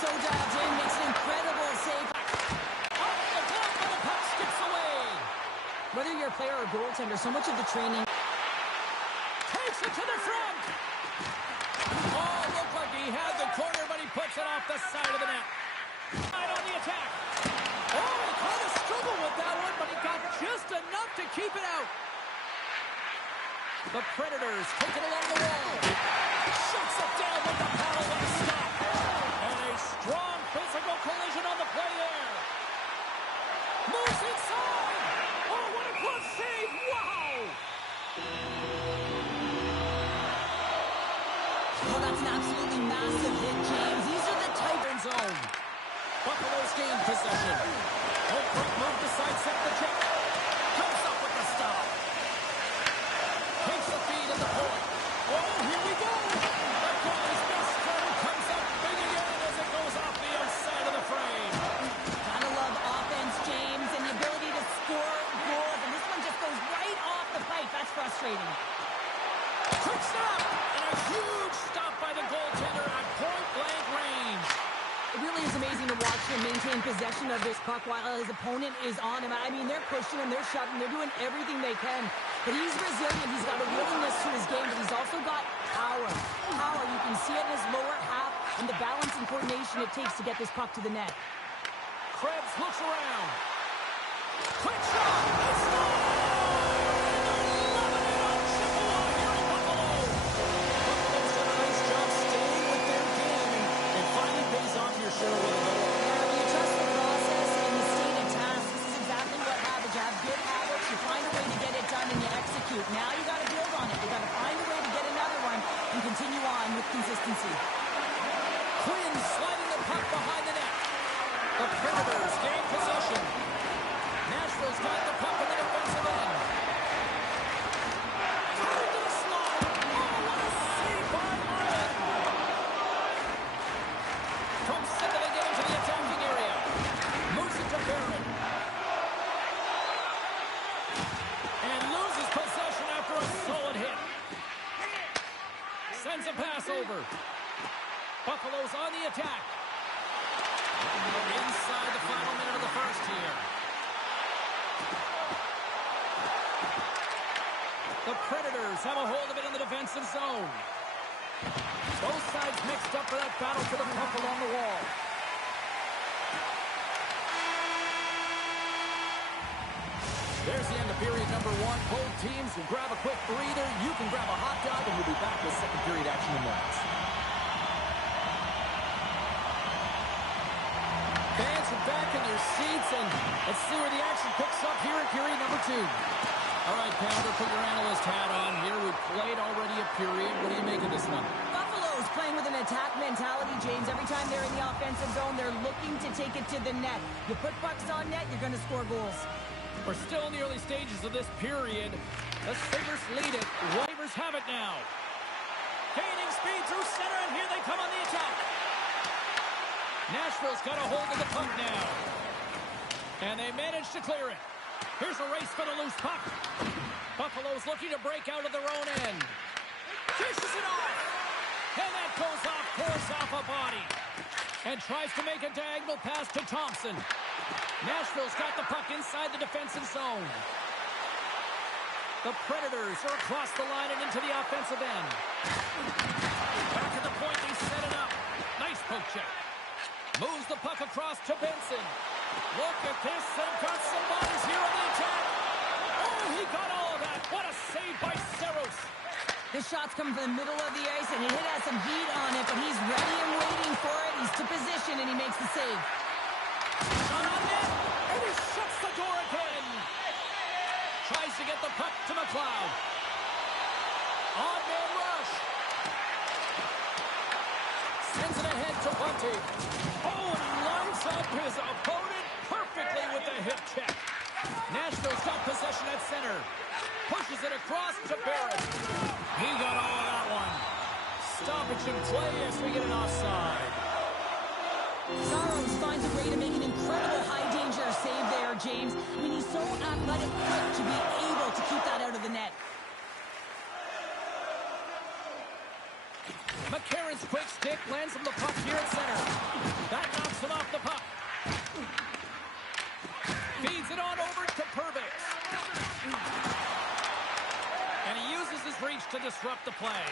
so dialed in, makes an incredible save. Off the block, but the puck skips away. Whether you're a player or a goaltender, so much of the training... Takes it to the front. Oh, looked like he had the corner, but he puts it off the side of the net. Right on the attack. Oh, he kind of struggled with that one, but he got just enough to keep it out. The Predators take it along the wall. Shuts it down with the paddle and a stop. And a strong physical collision on the play there. Moves inside. Oh, what a close save. Wow. Oh, that's an absolutely massive hit, James. These are the type in zone. Buffalo's gain possession. Oh, quick move to sidestep the check. Comes up with the stop. Takes the feed at the point. Oh, here we go. The goalie's best friend comes up big again as it goes off the outside of the frame. Gotta love offense, James, and the ability to score goals. And this one just goes right off the pipe. That's frustrating. Quick stop. And a huge stop by the goaltender at point-blank range. It really is amazing to watch him maintain possession of this puck while his opponent is on him. I mean, they're pushing him, they're shoving, they're doing everything they can. But he's resilient, he's got a willingness to his game, but he's also got power. Power, you can see it in his lower half and the balance and coordination it takes to get this puck to the net. Krebs looks around. Quick shot! They score! Yeah, when you trust the process and you stay to task, this is exactly what happens. You have good habits, you find a way to get it done, and you execute. Now you got to build on it. You got to find a way to get another one and continue on with consistency. Quinn sliding the puck behind the net. The Predators gain possession. Nashville's got the puck in the defensive end. Carried to the slot. Oh, what a save by Ireland. From center, they get into the attacking area. Moves it to Barron. And loses possession after a solid hit. Sends a pass over. Buffalo's on the attack. Inside the final minute of the first here. The Predators have a hold of it in the defensive zone. Both sides mixed up for that battle for the puck along the wall. There's the end of period number one. Both teams will grab a quick breather. You can grab a hot dog, and we'll be back with second period action in moments. Fans are back in their seats, and let's see where the action picks up here in period number two. All right, Pounder, put your analyst hat on here. We've played already a period. What do you make of this one? Buffalo's playing with an attack mentality, James. Every time they're in the offensive zone, they're looking to take it to the net. You put pucks on net, you're going to score goals. We're still in the early stages of this period. The Sabres lead it. Sabres have it now. Gaining speed through center, and here they come on the attack. Nashville's got a hold of the puck now. And they manage to clear it. Here's a race for the loose puck. Buffalo's looking to break out of their own end. Dishes it off. And that goes off course off a body. And tries to make a diagonal pass to Thompson. Nashville's got the puck inside the defensive zone. The Predators are across the line and into the offensive end. Back at the point, they set it up. Nice poke check. Moves the puck across to Benson. Look at this. They've got some bodies here on the attack. Oh, he got all of that. What a save by Saros. This shot's coming from the middle of the ice, and it has some heat on it, but he's ready and waiting for it. He's to position, and he makes the save. Shot on net, and he shuts the door again. Tries to get the puck to McLeod. On-man rush. Sends it ahead to Bunty. Oh, and he lines up his opponent perfectly with the hip check. Nashville's got possession at center. Pushes it across to Barrett. He got all of that one. Stoppage in play as we get an offside. Saros finds a way to make an incredible high-danger save there, James. I mean, he's so athletic, quick to be able to keep that out of the net. McCarron's quick stick lands him the puck here at center. That knocks him off the puck. Feeds it on over to Perbix. And he uses his reach to disrupt the play.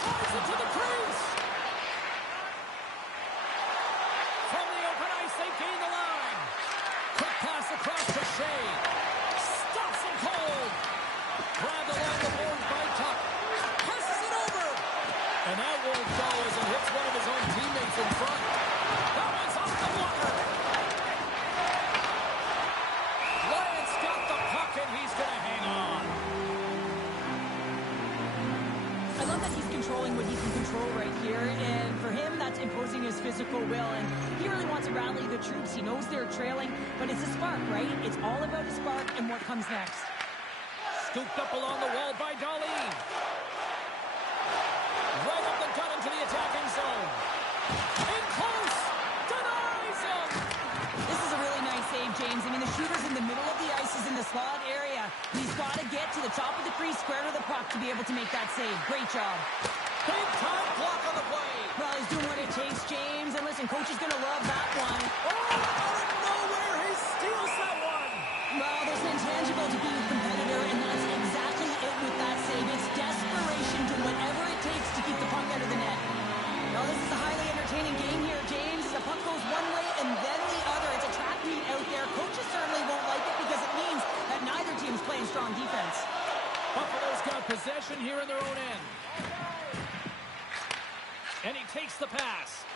Drives it to the crease. From the open ice, they gain the line. Quick pass across to Shea. Stops him cold. Grabbed along the boards by Tuck. Passes it over. And that won't go as it hits one of his own teammates in front. That one's off the blocker. Lyon's got the puck and he's going to hang on. I love that he's controlling what he can control right here, and for him, that's imposing his physical will, and he really wants to rally the troops. He knows they're trailing, but it's a spark, right? It's all about a spark and what comes next. Scooped up along the wall by Darlene. Right up the gut into the attacking zone. In close. Denies him. This is a really nice save, James. I mean, the shooter's in the middle of the ice, is in the slot area. He's got to get to the top of the crease, square to the puck to be able to make that save. Great job. Big time block on the play. Well, he's doing what it takes, James. And listen, coach is going to love that one. Oh, out of nowhere, he steals that one. Well, there's an intangible to being a competitor, and that's exactly it with that save. It's desperation, do whatever it takes to keep the puck out of the net. Now, this is a highly entertaining game here, James. The puck goes one way and then the other. It's a trap meet out there. Coaches certainly won't like it because it means that neither team's playing strong defense. Buffalo's got possession here in their own end. And he takes the pass.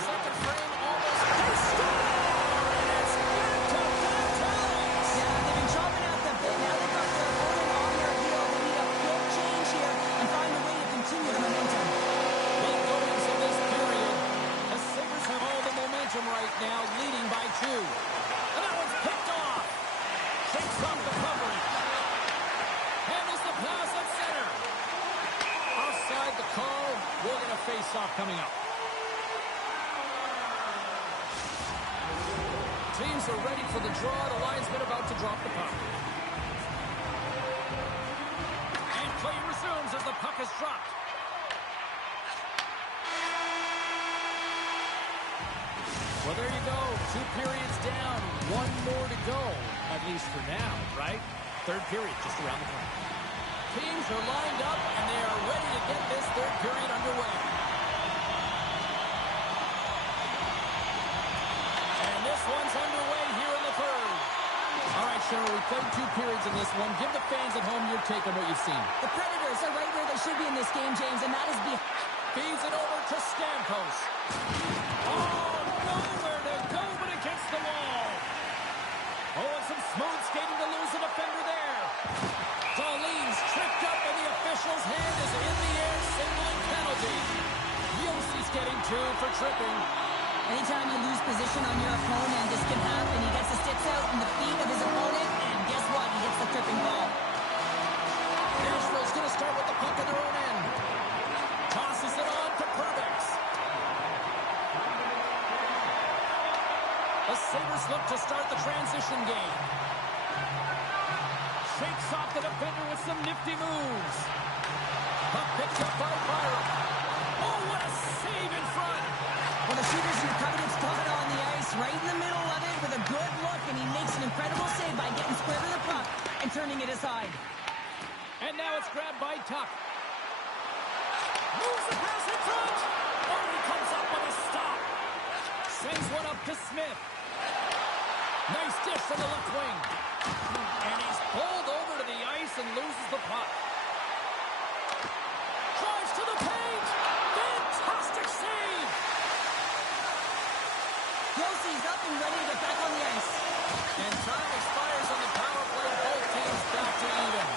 Second frame almost. They score! And it's back to Fontaine. Yeah, they've been chopping at the bit. Now they've got their opponent on their heel. They need a quick change here and find a way to continue the momentum. Late goings in this period. The Sabres have all the momentum right now, leading by 2. And that one's picked off. Shakes off the coverage. Handles the pass at center. Offside the call. We're going to face off coming up. Teams are ready for the draw. The linesman about to drop the puck. And play resumes as the puck is dropped. Well, there you go. 2 periods down. 1 more to go. At least for now, right? Third period just around the corner. Teams are lined up, and they are ready to get this third period underway. And this one's underway here in the third. All right, Cheryl, we played 2 periods in this one. Give the fans at home your take on what you've seen. The Predators are right where they should be in this game, James, and that is Feeds it over to Stamkos. Oh, nowhere to go but against the wall. Oh, and some smooth skating to lose a defender there. Darlene's tripped up, and the official's hand is in the air, signaling penalty. Yossi's getting 2 for tripping. anytime you lose position on your opponent, this can happen. He gets the sticks out in the feet of his opponent, and guess what? He gets the tripping ball. Nashville's going to start with the puck in their own end. Tosses it on to Perbix. The Sabres look to start the transition game. Shakes off the defender with some nifty moves. Puck picked up by Byron. Oh, what a save in front. Well, the shooter's in the coveted spot on the ice, right in the middle of it with a good look, and he makes an incredible save by getting square to the puck and turning it aside. And now it's grabbed by Tuck. Moves the pass in front. Oh, he comes up with a stop. Sends one up to Smith. Nice dish from the left wing. And he's pulled over to the ice and loses the puck. Drives to the paint. Fantastic save. Yossi's up and ready to get back on the ice. And time expires on the power play. Both teams back to even.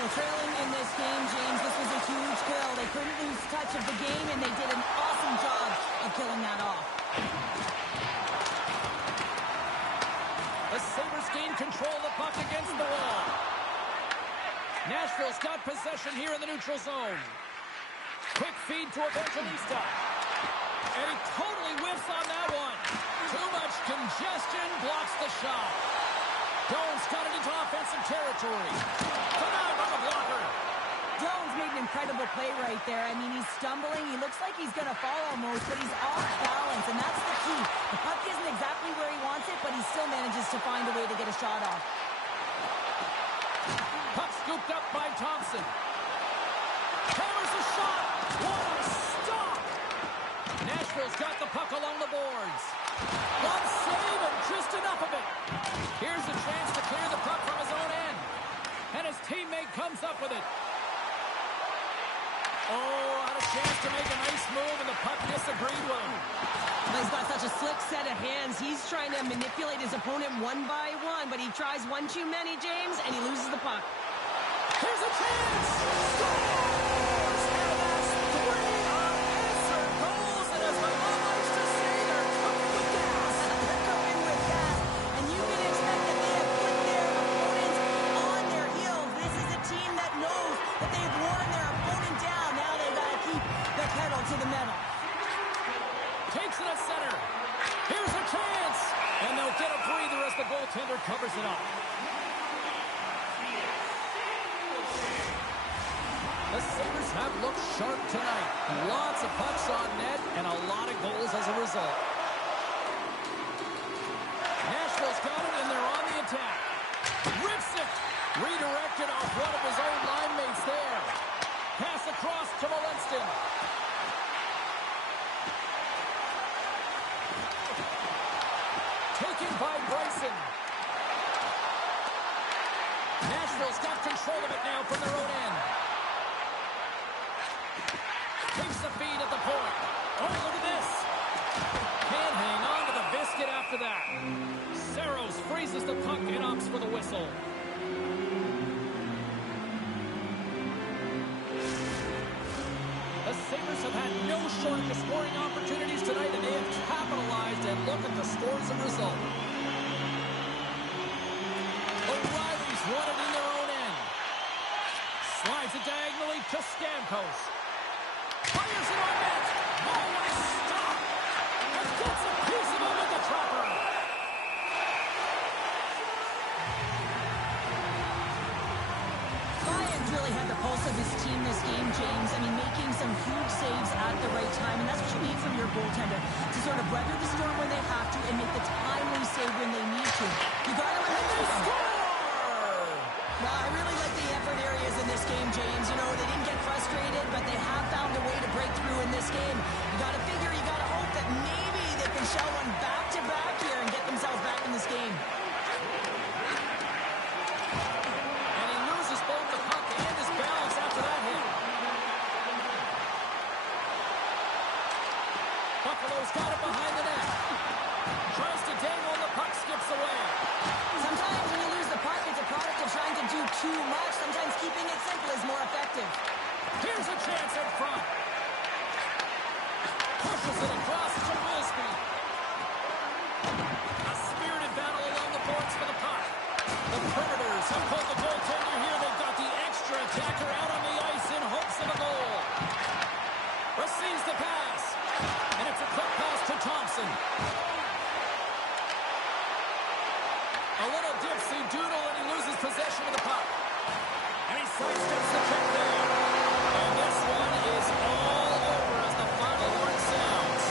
Well, trailing in this game, James, this was a huge kill. They couldn't lose touch of the game, and they did an awesome job of killing that off. The Sabres gain control of the puck against the wall. Nashville's got possession here in the neutral zone. Quick feed to Evangelista. And he totally whiffs on that one. Too much congestion blocks the shot. Jones got it into offensive territory. Denied by the blocker. Jones made an incredible play right there. I mean, he's stumbling. He looks like he's going to fall almost, but he's off balance, and that's the key. The puck isn't exactly where he wants it, but he still manages to find a way to get a shot off. Puck scooped up by Thompson. Hammers a shot. What a stop! Nashville's got the puck along the boards. One save and just enough of it. Here's a chance to clear the puck from his own end. And his teammate comes up with it. Oh, had a chance to make a nice move, and the puck disagreed with him. He's got such a slick set of hands. He's trying to manipulate his opponent one by one, but he tries one too many, James, and he loses the puck. Here's a chance! Scores! And that's 3 unanswered goals, and as my mom likes to say, they're cooking with gas. They're cooking with gas, and you can expect that they have put their opponents on their heels. This is a team that knows that they've worn their opponent down. Now they've got to keep the pedal to the metal. Takes it at center. Here's a chance! And they'll get a breather as the goaltender covers it up. The Sabres have looked sharp tonight. Lots of pucks on net and a lot of goals as a result. Nashville's got it, and they're on the attack. Rips it! Redirected off one of his own line mates there. Pass across to Molenston. Taken by Bryson. Nashville's got control of it now from their own end. Takes the feed at the point. Oh, look at this. Can't hang on to the biscuit after that. Saros freezes the puck and opts for the whistle. The Sabres have had no shortage of scoring opportunities tonight, and they have capitalized, and look at the scores and result. O'Reilly's won it in their own end. Slides it diagonally to Stamkos. Fires it on net. Oh, what a stop! And gets a piece of it with the trapper. Lions really had the pulse of his team this game, James. I mean, making some huge saves at the right time, and that's what you need from your goaltender, to sort of weather the storm when they have to and make the timely save when they need to. You got to remember. Well, I really like the effort areas in this game, James. You know, they didn't get frustrated, but they have found a way to break through in this game. You got to figure, you got to hope that maybe they can shell one back-to-back here and get themselves back in this game. And he loses both the puck and his balance after that hit. Buffalo's got it behind the net. Tries to dangle, and the puck skips away. Sometimes when you lose the puck, it's a product of trying to do too much. Sometimes keeping it simple is more effective. Here's a chance in front. Pushes it across to Wilsby. A spirited battle along the boards for the puck. The Predators have pulled the goaltender here. They've got the extra attacker out on the ice in hopes of a goal. Receives the pass. And it's a quick pass to Thompson. A little dipsy doodle, and he loses possession of the puck. And he sidesteps the check there. And this one is all over as the final horn sounds.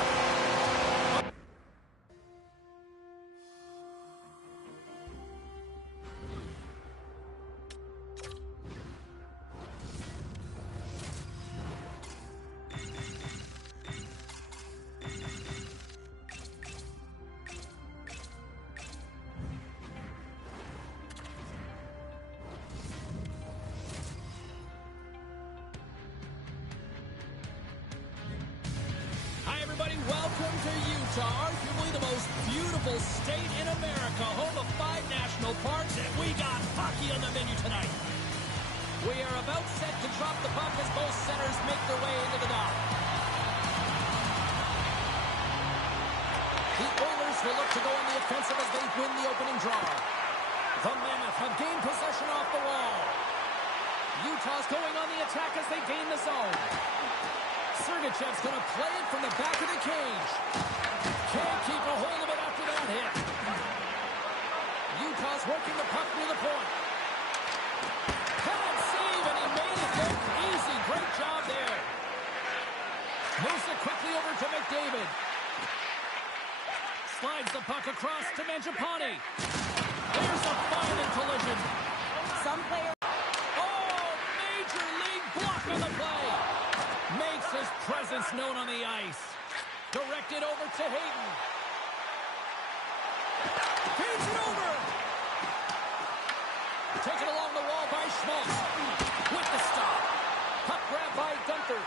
Welcome to Utah, arguably the most beautiful state in America, home of 5 national parks, and we got hockey on the menu tonight. We are about set to drop the puck as both centers make their way into the dock. The Oilers will look to go on the offensive as they win the opening draw. The Mammoth have gained possession off the wall. Utah's going on the attack as they gain the zone. Sergachev's going to play it from the back of the cage. Can't keep a hold of it after that hit. Utah's working the puck near the point. Pad save, and he made it look easy. Great job there. Moves it quickly over to McDavid. Slides the puck across to Mangiapane. There's a violent collision. Some players... Oh, major league block on the play. Makes his presence known on the ice. Directed over to Hayden. Feeds it over. Taken along the wall by Schmaltz. With the stop. Puck grab by Gunther.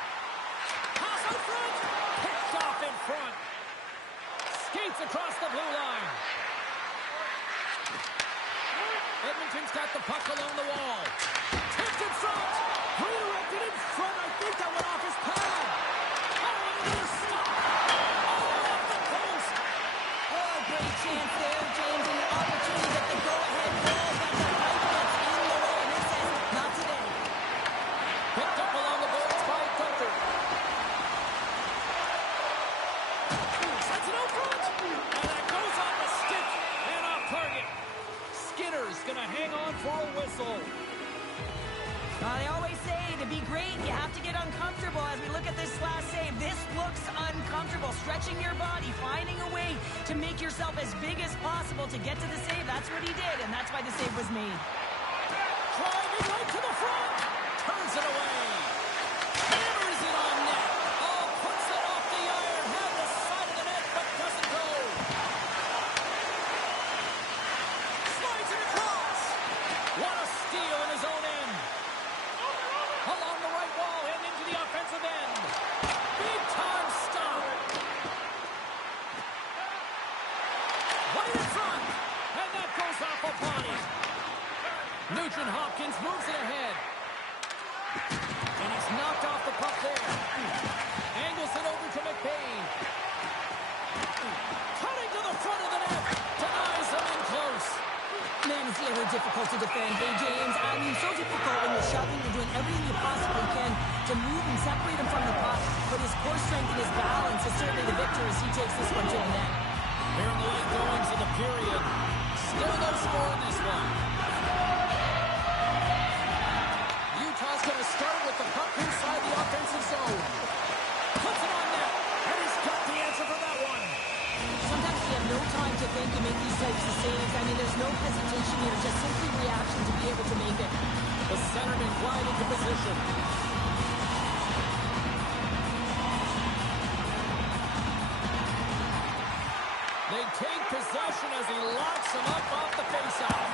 Pass out front. Picked off in front. Skates across the blue line. Edmonton's got the puck along the wall. Tipped in front. Redirected in front. I think that went off his pad. Oh, another stop. Oh, off the post. Oh, great chance there, James, and the opportunity to get the go-ahead goal, but the pipe gets in the way, and it says, not today. Picked up along the boards by Gunther. Sends it out front. And that goes on the stick and off target. Skinner's going to hang on for a whistle. I always say, to be great, you have to get uncomfortable. As we look at this last save, this looks uncomfortable. Stretching your body, finding a way to make yourself as big as possible to get to the save. That's what he did, and that's why the save was made. Driving right to the front. Turns it away. Hammers it on net. Oh, puts it off the iron. Had the side of the net, but doesn't go. Slides it across. What a steal in his own end. Along the right wall and into the offensive end. Big time stop. Right in front. And that goes off of Bonnie. Nugent Hopkins moves it ahead. And he's knocked off the puck there. Angles it over to McBain. Cutting to the front of the net. Denies him in close. Man, is he ever difficult to defend. Hey, James, I mean, so difficult when you're shoving, you're doing everything you possibly can to move and separate him from the puck. But his core strength and his balance is certainly the victor as he takes this one to the net. Here in the late goings of the period. Still no score in this one. Utah's going to start with the puck inside the offensive zone. Puts it on net. And he's got the answer for that one. Sometimes you have no time to think to make these types of saves. I mean, there's no hesitation here, just simply reaction to be able to make it. The centerman glide into position. They take possession as he locks him up off the faceoff.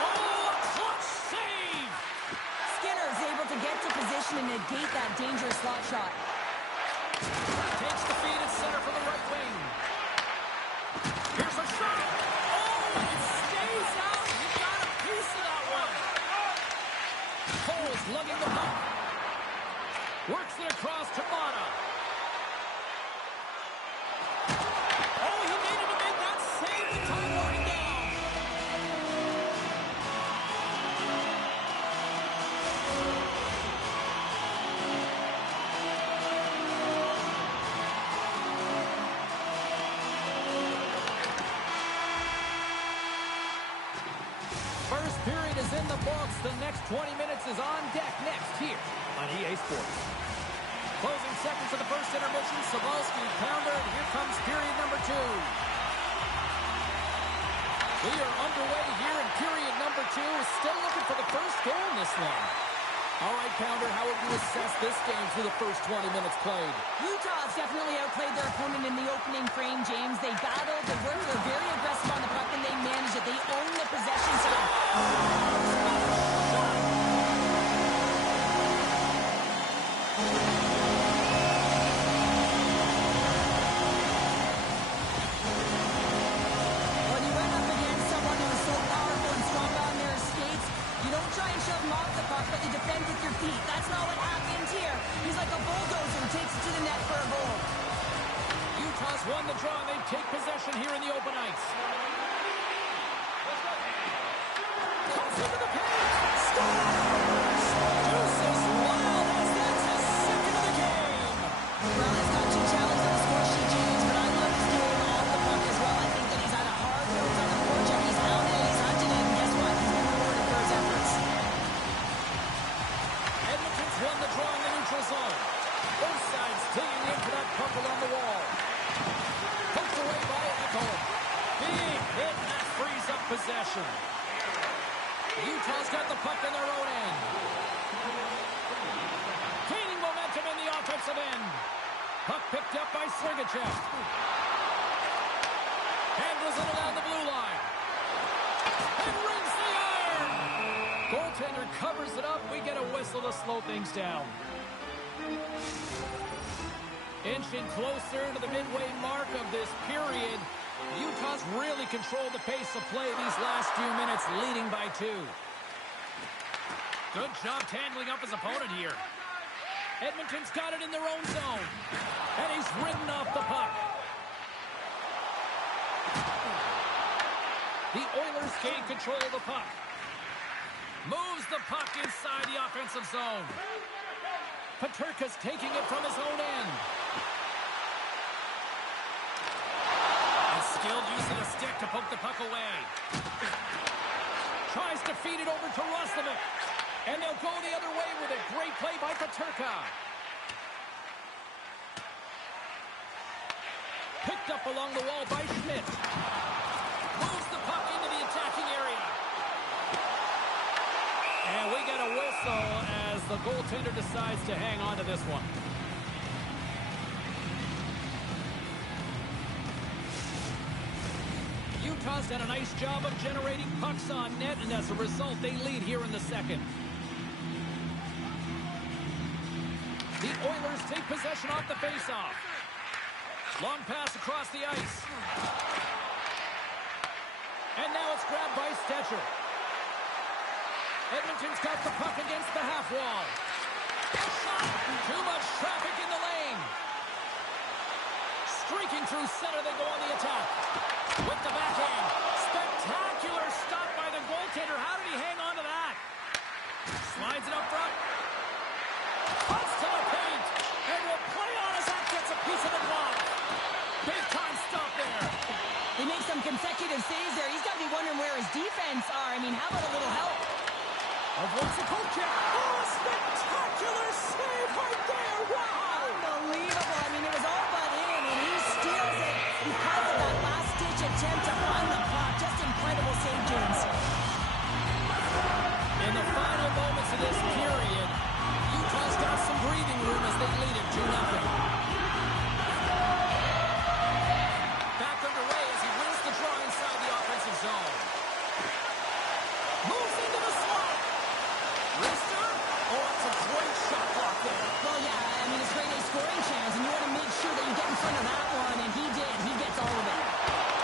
Oh, a clutch save! Skinner is able to get to position and negate that dangerous slot shot. Takes the feed at center from the right wing. Here's a shot. Oh, it stays out. He got a piece of that one. Cole's lugging the puck. Works it across to Mata. Oh, he needed to make that save. The time winding down. First period is in the books. The next 20 minutes is on deck next here on EA Sports. Closing seconds of the first intermission. Cybulski, Pounder, and here comes period number 2. We are underway here in period number 2. Still looking for the first goal in this one. All right, Pounder, how would you assess this game through the first 20 minutes played? Utah's definitely outplayed their opponent in the opening frame, James. They battled, they worked, they're very aggressive on the puck, and they managed it. They own the possession side. When you went up against someone who is so powerful and strong on their skates, you don't try and shove him off the puck, but you defend with your feet. That's not what happens here. He's like a bulldozer who takes it to the net for a goal. Utah's won the draw, and they take possession here in the open ice. Comes into the paint. Scores! Deuces Wild as that's his second of the game. Brown has got 2 challenges on the score sheet, James, but I love his game off the puck as well. I think that he's had a hard nose on the forecheck. He's hounded it, he's hunted it, and drawing the neutral zone. Both sides digging into that puck along the wall. Poked away by Ekholm. Big hit, and that frees up possession. Utah's got the puck in their own end. Gaining momentum in the offensive end. Puck picked up by Sergachev. Handles it around the blue line. And rings the iron. Goaltender covers it up. We get a whistle to slow things down. Inching closer to the midway mark of this period. Utah's really controlled the pace of play these last few minutes, leading by 2. Good job handling up his opponent here. Edmonton's got it in their own zone. And he's ridden off the puck. The Oilers gain control of the puck. Moves the puck inside the offensive zone. Peterka's taking it from his own end. A skilled use of the stick to poke the puck away. Tries to feed it over to Roslovic. And they'll go the other way with it. Great play by Peterka. Picked up along the wall by Schmidt. Moves the puck into the attacking area. And we get a whistle as the goaltender decides to hang on to this one. Utah's done a nice job of generating pucks on net, and as a result, they lead here in the second. The Oilers take possession off the faceoff. Long pass across the ice. And now it's grabbed by Stetcher. Edmonton's got the puck against the half wall. Shot! Too much traffic in the lane. Streaking through center, they go on the attack. With the backhand. Spectacular stop by the goaltender. How did he hang on to that? Slides it up front. Cuts to the paint. And will play on as that gets a piece of the glove. Big time stop there. He makes some consecutive saves there. He's got to be wondering where his defense are. I mean, how about a little help? Avoids the poke check. Oh, a spectacular save right there. Wow. Unbelievable. I mean, it was all but in, and he steals it because of that last-ditch attempt to find the puck. Just incredible save, James. In the final moments of this period, Utah's got some breathing room as they lead it 2-0. Back underway as he wins the draw inside the offensive zone. Moves into the slot. Wrister. Oh, that's a great shot block there. Well, yeah, I mean, it's great a scoring chance, and you want to make sure that you get in front of that one, and he did. He gets all of it.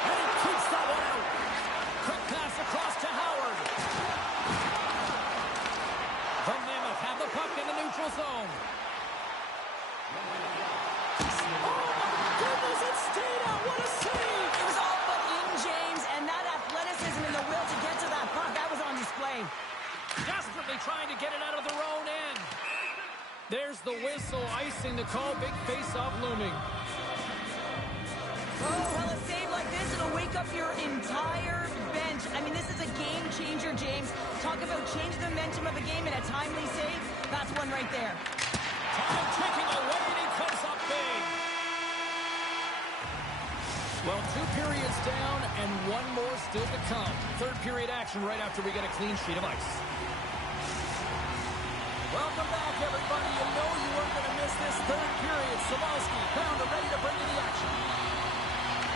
And he keeps that one out. Quick pass across to Howard. The Mammoth have the puck in the neutral zone. Oh, my goodness, it stayed out. What a save. It was all but in, James, and that athleticism and the will to get to that puck, that was on display. Desperately trying to get it out of their own end. There's the whistle, icing the call. Big face-off looming. Oh, well, a save like this, it'll wake up your entire bench. I mean, this is a game changer, James. Talk about change the momentum of a game in a timely save. That's one right there. Time ticking away, and he comes up big. Well, 2 periods down and 1 more still to come. Third period action right after we get a clean sheet of ice. Welcome back, everybody. You know you weren't going to miss this third period. Samalski, Pounder ready to bring in the action.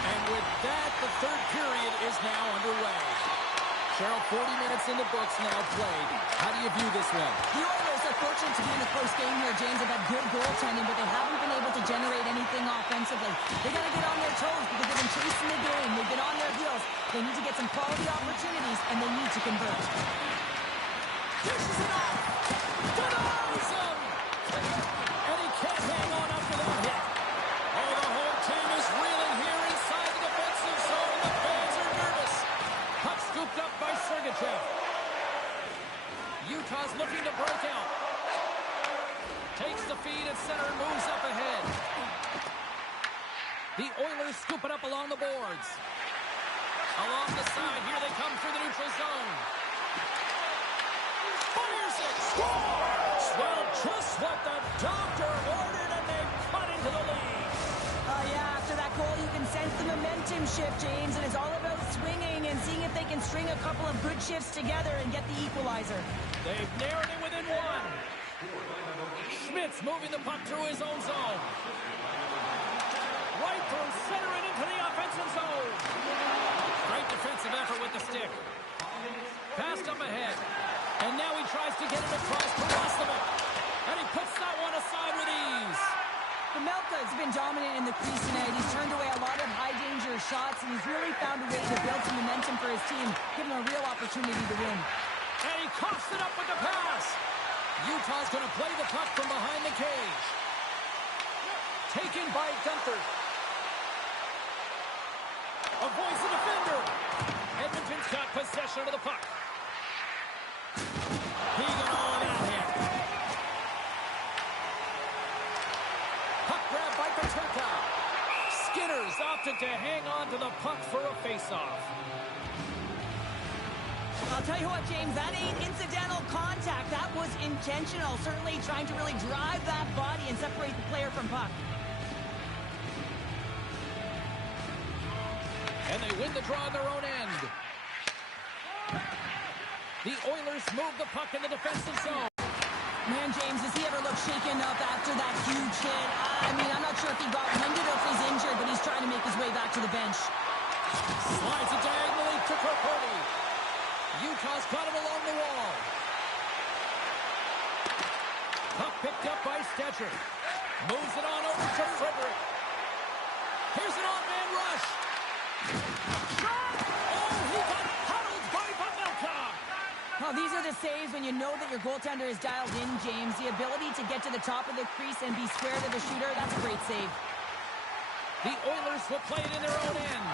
And with that, the third period is now underway. Cheryl, 40 minutes in the books now played. How do you view this one? The Oilers are fortunate to be in a close game here, James. They've had good goaltending, but they haven't been able to generate anything offensively. They got to get on their toes because they've been chasing the game. They've been on their heels. They need to get some quality opportunities, and they need to convert. Dishes it off. Denies him. And he can't hang on after that hit. Oh, the whole team is reeling here inside the defensive zone. The fans are nervous. Puck scooped up by Sergachev. Utah's looking to break out. Takes the feed at center and moves up ahead. The Oilers scoop it up along the boards. Along the side, here they come through the neutral zone. Fires it! Scores! Well, just what the doctor ordered, and they've cut into the lead. Yeah, after that goal, you can sense the momentum shift, James, and it's all about swinging and seeing if they can string a couple of good shifts together and get the equalizer. They've narrowed it within one. Schmitz moving the puck through his own zone. Right through center and into the offensive zone. Great defensive effort with the stick. Passed up ahead. And now he tries to get it across to Roslovic. And he puts that one aside with ease. Pamelka has been dominant in the crease tonight. He's turned away a lot of high-danger shots, and he's really found a way to build some momentum for his team, giving him a real opportunity to win. And he coughs it up with the pass. Utah's going to play the puck from behind the cage. Taken by Gunther. Avoids the defender. Edmonton's got possession of the puck. He got all of that hit. Puck grab by Petrarca. Skinner's opted to hang on to the puck for a face-off. I'll tell you what, James, that ain't incidental contact. That was intentional, certainly trying to really drive that body and separate the player from puck. And they win the draw on their own end. The Oilers move the puck in the defensive zone. Man, James, does he ever look shaken up after that huge hit? I mean, I'm not sure if he got winded or if he's injured, but he's trying to make his way back to the bench. Slides it diagonally to Corponi. Utah's got it along the wall. Puck picked up by Stetcher. Moves it on over to Frederick. Here's an on-man rush. Shot! Oh, he got huddled by Pavelka. Oh, these are the saves when you know that your goaltender is dialed in, James. The ability to get to the top of the crease and be square to the shooter, that's a great save. The Oilers will play it in their own end.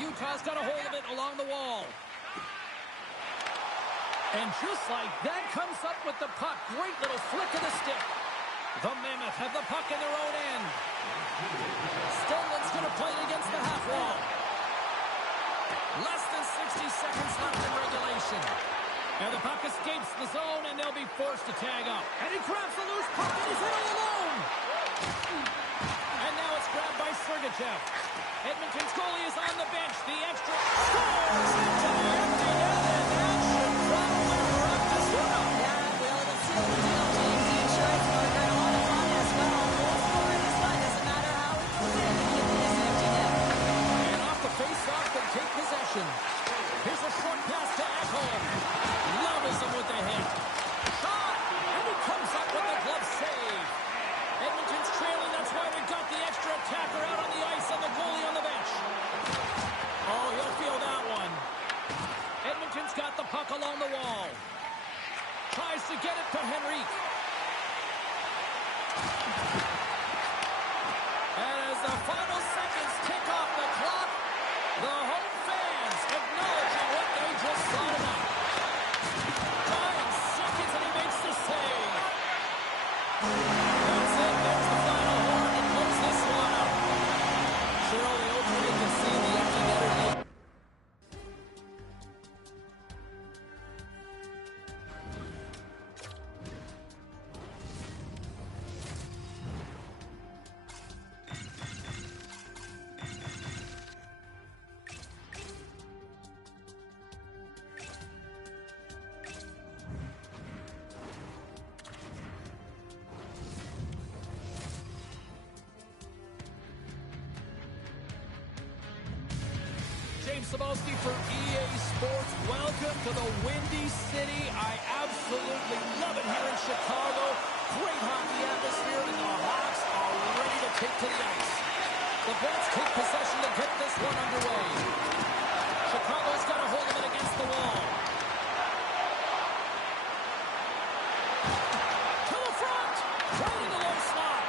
Utah's got a hold of it along the wall. And just like that, comes up with the puck. Great little flick of the stick. The Mammoth have the puck in their own end. Stoneman's going to play it against the half wall. Less than 60 seconds left in regulation. And the puck escapes the zone, and they'll be forced to tag up. And he grabs the loose puck, and he's in all alone. And now it's grabbed by Sergachev. Edmonton's goalie is on the bench. The extra scores into the empty net, and that should probably wrap this one up. Yeah, well, it'll seal the deal, James. The insurance broker, a lot of fun as well. Goal scorer this one. Doesn't matter how it goes in. It is an empty net. And off the face-off, they take possession. Here's a short pass to Ekholm. Levels him with the hit. Shot! And he comes up with the glove save. Edmonton's trailing. That's why we got the extra attacker out on the ice and the goalie on the bench. Oh, he'll feel that one. Edmonton's got the puck along the wall. Tries to get it to Henrique. And as the final seconds tick off the clock, the home fans acknowledging what they just saw tonight. 5 seconds and he makes the save. That's it. There's the final horn to close this one up. Cheryl, the opening can see the empty netter lead. James Cebulski for EA Sports. Welcome to the Windy City. I absolutely love it here in Chicago. Great hockey atmosphere, and the Hawks are ready to take to the ice. The Bolts take possession to get this one underway. Chicago's got a hold of it against the wall. To the front! Right in the low slot.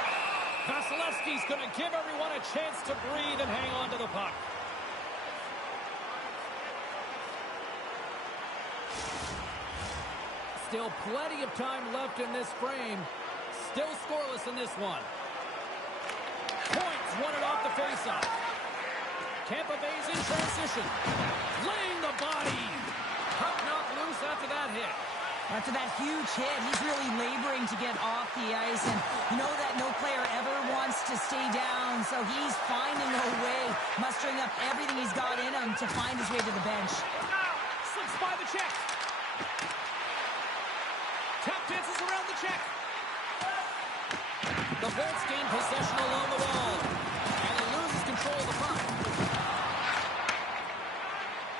Vasilevsky's going to give everyone a chance to breathe and hang on to the puck. Still plenty of time left in this frame. Still scoreless in this one. Points won it off the faceoff. Tampa Bay's in transition. Laying the body. Puck knocked loose after that hit. After that huge hit, he's really laboring to get off the ice, and you know that no player ever wants to stay down, so he's finding a way, mustering up everything he's got in him to find his way to the bench. Slips by the check. Tap dances around the check. The Bolts gain possession along the wall, and he loses control of the puck.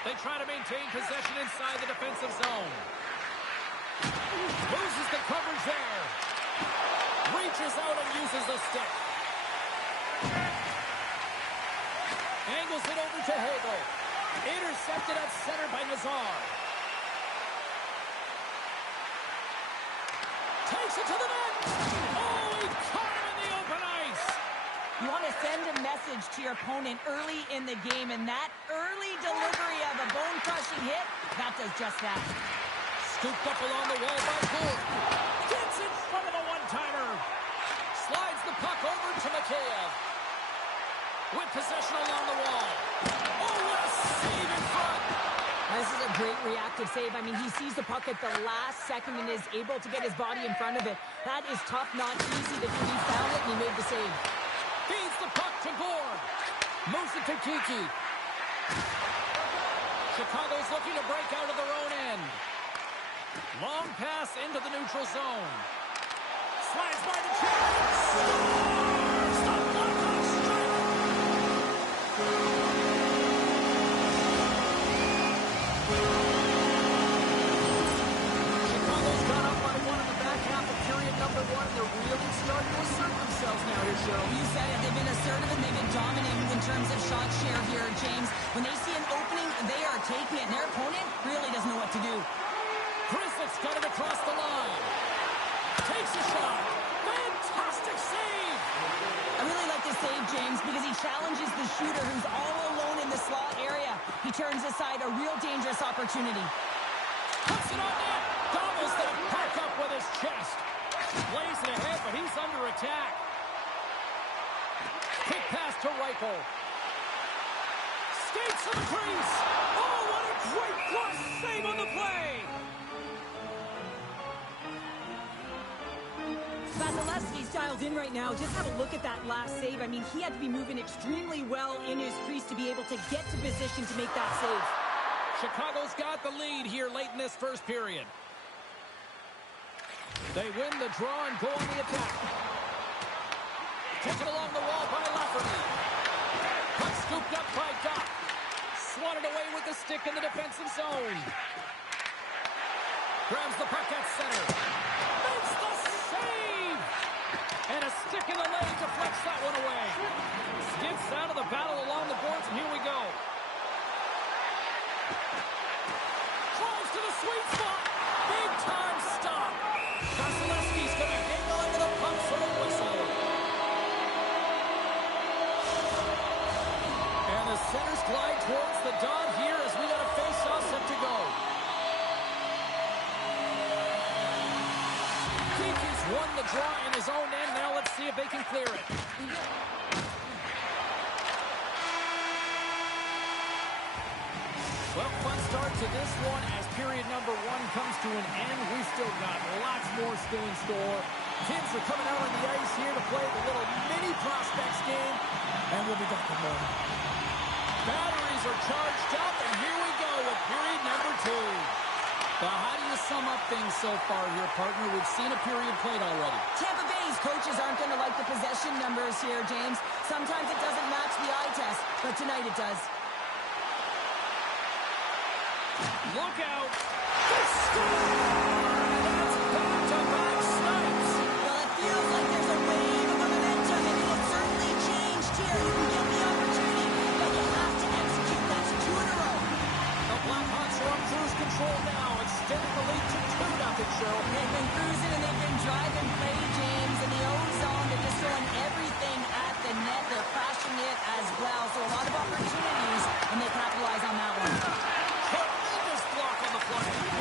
They try to maintain possession inside the defensive zone. Loses the coverage there. Reaches out and uses the stick. Angles it over to Hagel. Intercepted at center by Nazar. Takes it to the net. Oh, he caught him in the open ice. You want to send a message to your opponent early in the game, and that early delivery of a bone-crushing hit, that does just that. Scooped up along the wall by Gould. Gets in front of a one-timer. Slides the puck over to Mikheyev. With possession along the wall. Oh, what a save in front. This is a great reactive save. I mean, he sees the puck at the last second and is able to get his body in front of it. That is tough, not easy to do. He found it and he made the save. Feeds the puck to Gord. Moves it to Kiki. Chicago's looking to break out of their own end. Long pass into the neutral zone. Slides by the chance. Stop block on strike. Chicago's got up by one in the back half of period number one. They're really starting to assert themselves now here, Cheryl. You said it. They've been assertive and they've been dominant in terms of shot share here, James. When they see an opening, they are taking it. And their opponent really doesn't know what to do. Chrislick's got it across the line. Takes a shot. Fantastic save. I really like this save, James, because he challenges the shooter who's all alone in the slot area. He turns aside a real dangerous opportunity. Puts it on net. Gobbles that puck up with his chest. Plays it ahead, but he's under attack. Quick pass to Reichel. Skates to the crease. Oh, what a great cross save on the play. Vasilevsky's dialed in right now. Just have a look at that last save. I mean, he had to be moving extremely well in his crease to be able to get to position to make that save. Chicago's got the lead here late in this first period. They win the draw and go on the attack. Taken along the wall by Lafferty. Puck scooped up by Doc. Swatted away with the stick in the defensive zone. Grabs the puck at center. Makes the save! And a stick in the leg deflects that one away. Skips out of the battle along the boards, and here we go. Drives to the sweet spot. Big time stop. Vasilevsky's going to hang on to the puck for a whistle. And the centers glide towards the dot here as we got a face-off set to go. Kiki's won the draw in his own end. Now let's see if they can clear it. Well, fun start to this one as period number one comes to an end. We've still got lots more still in store. Kids are coming out on the ice here to play the little mini prospects game, and we'll be back in a moment. Batteries are charged up, and here we go with period number two. Well, how do you sum up things so far here, partner? We've seen a period played already. Tampa Bay's coaches aren't going to like the possession numbers here, James. Sometimes it doesn't match the eye test, but tonight it does. Look out! They score! That's back-to-back snipes! Well, it feels like there's a wave of momentum, and it has certainly changed here. You can get the opportunity, but you have to execute. That's two in a row. The Blackhawks are on cruise control now, extending the lead to 2-0, Cheryl. They've been cruising, and they've been driving play, James, in the O-zone. They're just throwing everything at the net. They're crashing it as well, so a lot of opportunities, and they capitalize on that one. Tremendous block on the play.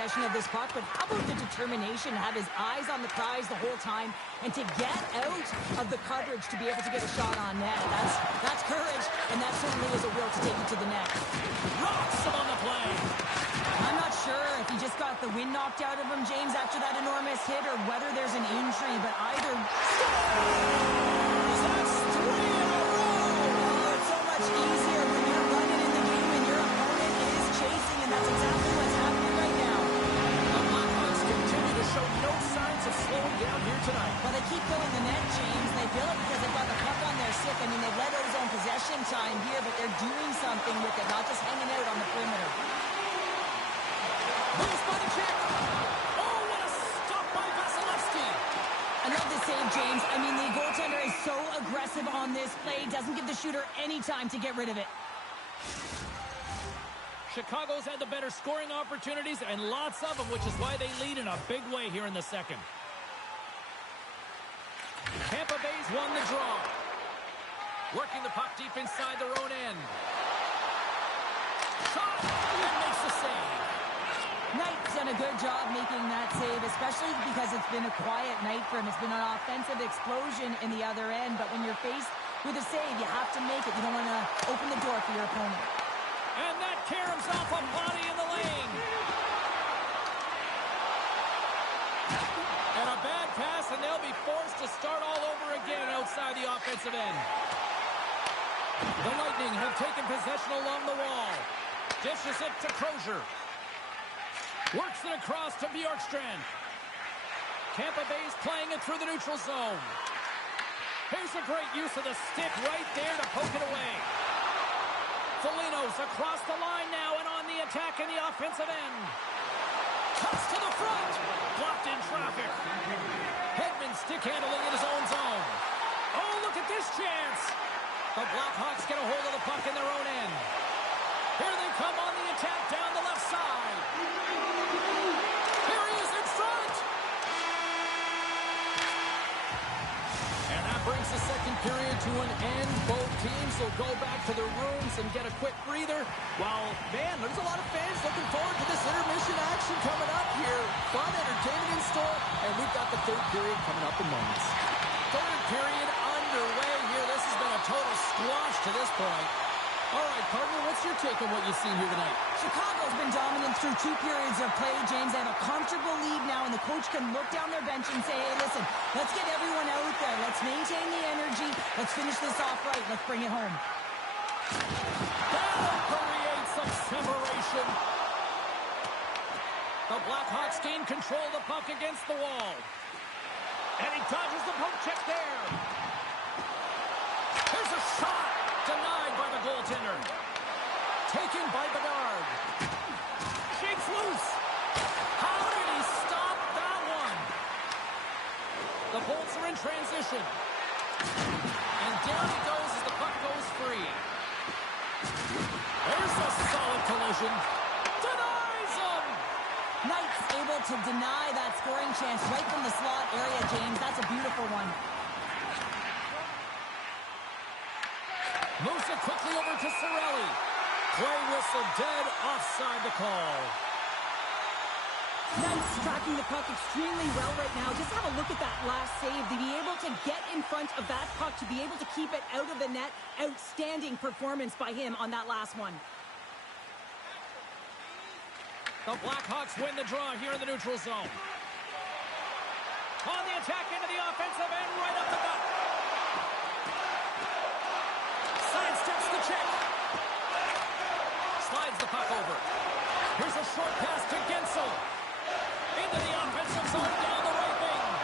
possession of this puck, but how about the determination to have his eyes on the prize the whole time and to get out of the coverage to be able to get a shot on net? That's courage, and that certainly is a will to take it to the net. Rocks him on the play. I'm not sure if he just got the wind knocked out of him, James, after that enormous hit, or whether there's an injury, but either... That's 3 in a row. It's so much easier when you're running in the game and your opponent is chasing, and that's exactly what's happening right now. The Blackhawks continue to show no signs of slowing down here tonight. Well, they keep filling the net, James. They fill it because they've got the puck on their stick. I mean, they've let ozone possession time here, but they're doing something with it, not just hanging out on the perimeter. Moves by the check. Oh, what a stop by Vasilevsky. I love this save, James. I mean, the goaltender is so aggressive on this play. Doesn't give the shooter any time to get rid of it. Chicago's had the better scoring opportunities and lots of them, which is why they lead in a big way here in the second. Tampa Bay's won the draw. Working the puck deep inside their own end. Shot and makes the save. Knight's done a good job making that save, especially because it's been a quiet night for him. It's been an offensive explosion in the other end, but when you're faced with a save, you have to make it. You don't want to open the door for your opponent. And that caroms off a body in the lane. And a bad pass, and they'll be forced to start all over again outside the offensive end. The Lightning have taken possession along the wall. Dishes it to Crozier. Works it across to Bjorkstrand. Tampa Bay's playing it through the neutral zone. Here's a great use of the stick right there to poke it away. Foligno's across the line now and on the attack in the offensive end. Cuts to the front. Blocked in traffic. Hedman stick handling in his own zone. Oh, look at this chance. The Blackhawks get a hold of the puck in their own end. Here they come on the attack down the left side. Here he is in front. And that brings the second period to an end. Both teams will go back to their rooms and get a quick breather. While, man, there's a lot of fans looking forward to this intermission action coming up here. Fun entertainment in store, and we've got the third period coming up in moments. Third period underway here. This has been a total squash to this point. All right, partner, what's your take on what you've seen here tonight? Chicago's been dominant through 2 periods of play, James. They have a comfortable lead now, and the coach can look down their bench and say, hey, listen, let's get everyone out there. Let's maintain the energy. Let's finish this off right. Let's bring it home. That'll create some separation. The Blackhawks gain control of the puck against the wall. And he dodges the poke check there. Here's a shot. Denied by the goaltender. Taken by Bedard. Shakes loose. How did he stop that one? The Bolts are in transition. And down he goes as the puck goes free. There's a solid collision. Denies him. Knight's able to deny that scoring chance right from the slot area, James. That's a beautiful one. Moves it quickly over to Cirelli. Play whistle dead, offside the call. Knight's tracking the puck extremely well right now. Just have a look at that last save. To be able to get in front of that puck, to be able to keep it out of the net. Outstanding performance by him on that last one. The Blackhawks win the draw here in the neutral zone. On the attack into the offensive end, right up the gut. Sidesteps the check. Slides the puck over. Here's a short pass to Gensel. Into the offensive zone, down the right wing.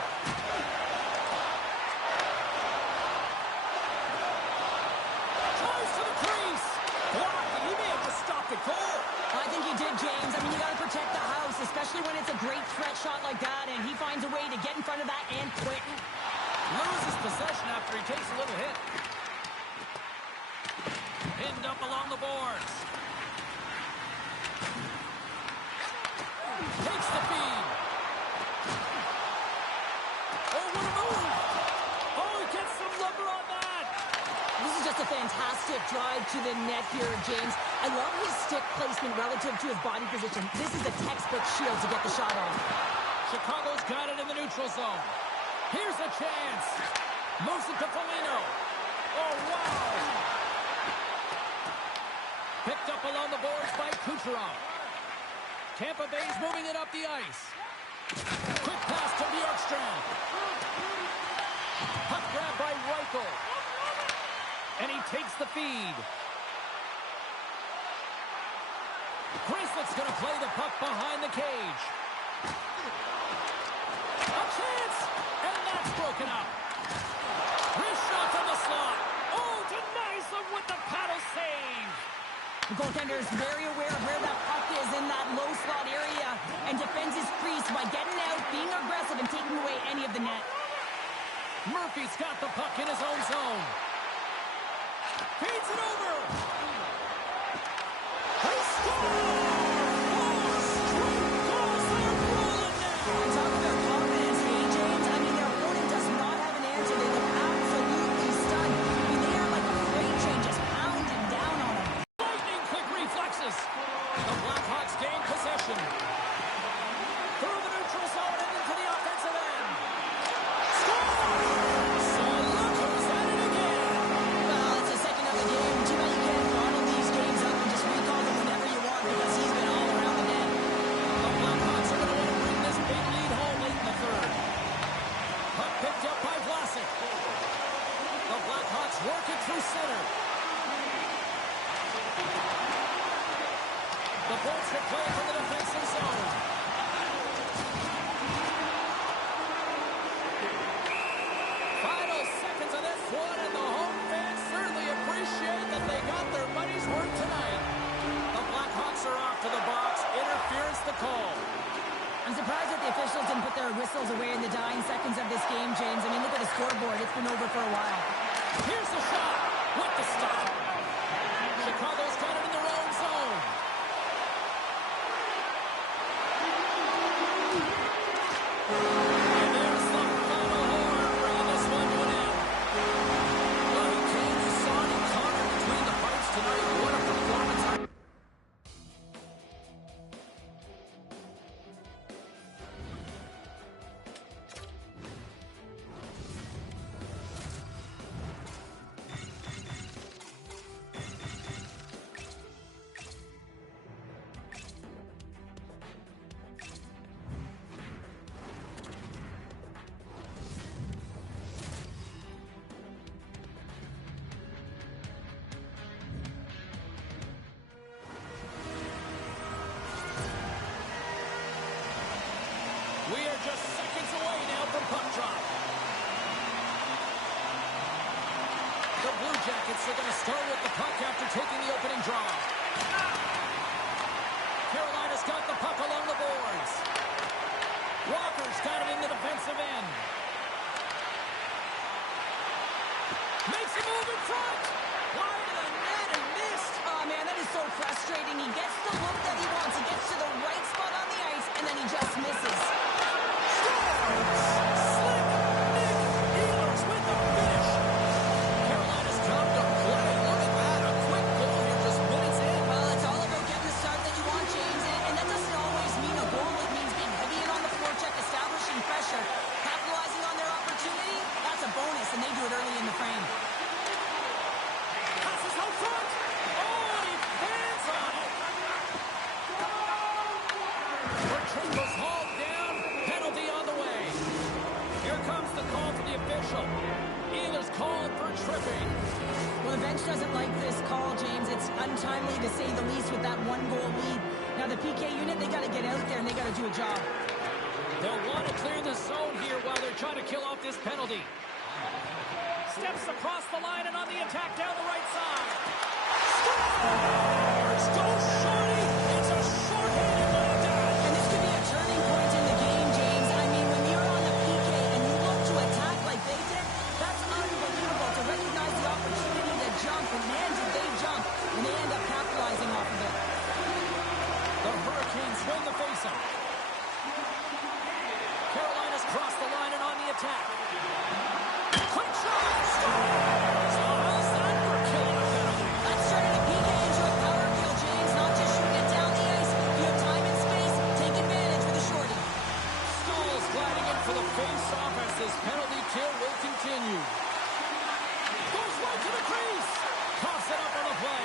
Tries to the crease. Blocked, and he may have just stopped the goal. I think he did, James. I mean, you got to protect the house, especially when it's a great threat shot like that, and he finds a way to get in front of that and quick. Loses possession after he takes a little hit. Pinned up along the boards. Takes the feed. Oh, what a move. Oh, he gets some lumber on that. This is just a fantastic drive to the net here, James. I love his stick placement relative to his body position. This is a textbook shield to get the shot off. Chicago's got it in the neutral zone. Here's a chance. Moves it to Foligno. Oh, wow. Picked up along the boards by Kucherov. Tampa Bay's moving it up the ice. Quick pass to Bjorkstrand. Puck grab by Reichel. And he takes the feed. Bracelet's going to play the puck behind the cage. A chance! And that's broken up. Wrist shot from the slot. Oh, denies him with the paddle save. The goaltender is very aware of where that puck is in that low slot area and defends his crease by getting out, being aggressive, and taking away any of the net. Murphy's got the puck in his own zone. Feeds it over. They score! 4 straight goals. They're rolling now. And talk about confidence, hey, James. I mean, their opponent does not have an answer. They look absolutely stunned. I mean, they are like a freight train just pounding down on them. Lightning quick reflexes. The Blackhawks gain possession. Through the neutral zone and into the offensive end. Score! So look who's at it again. Well, it's the second of the game. Too bad you can't bottle these games up and just recall them whenever you want because he's been all around the net. The Blackhawks are going to want to bring this big lead home late in the third. Puck picked up by Vlasic. The Blackhawks work it through center. The Bolts will play from the defensive zone. Final seconds of this one, and the home fans certainly appreciate that they got their money's worth tonight. The Blackhawks are off to the box. Interference the call. I'm surprised that the officials didn't put their whistles away in the dying seconds of this game, James. I mean, look at the scoreboard. It's been over for a while. Here's the shot with the stop. Chicago's got it in their own zone. And there's the final horn, bringing this one to an end. Well, he came to Son and Connor between the pipes tonight. What a performance. We are just seconds away now from puck drop. The Blue Jackets are going to start with the puck after taking the opening draw. Carolina's got the puck along the boards. Walker's got it in the defensive end. Makes a move in front. Wide of the net and missed. Oh, man, that is so frustrating. He gets the look that he wants. He gets to the right spot on the ice, and then he just misses. Slick Nick Ehlers with the finish. Carolina's come to play. Look at that. A quick goal here just minutes in. Well, it's all about getting the start that you want, James, and that doesn't always mean a goal. It means being heavy in on the forecheck, establishing pressure, capitalizing on their opportunity. That's a bonus, and they do it early in the frame. Passes out front. Oh, he fans on it. Bertrand was hauled down. Penalty on the way. Here comes the call from the official. Ehlers called for tripping. Well, the bench doesn't like this call, James. It's untimely to say the least with that one-goal lead. Now, the PK unit, they got to get out there, and they got to do a job. They'll want to clear the zone here while they're trying to kill off this penalty. Steps across the line and on the attack down the right side. Scores! Goes Shorty! It's a short-handed layup down. And this could be a turning point in the game, James. I mean, when you're on the PK and you look to attack like they did, that's unbelievable to recognize the opportunity to jump. And man, did they jump. And they end up capitalizing off of it. The Hurricanes win the faceoff. Carolina's crossed the line and on the attack. Quick shot! Scores! Oh, how's that for killing a penalty? That's turning a PK into a power kill, face-off as this penalty kill will continue. Goes right to the crease. Coughs it up on the play.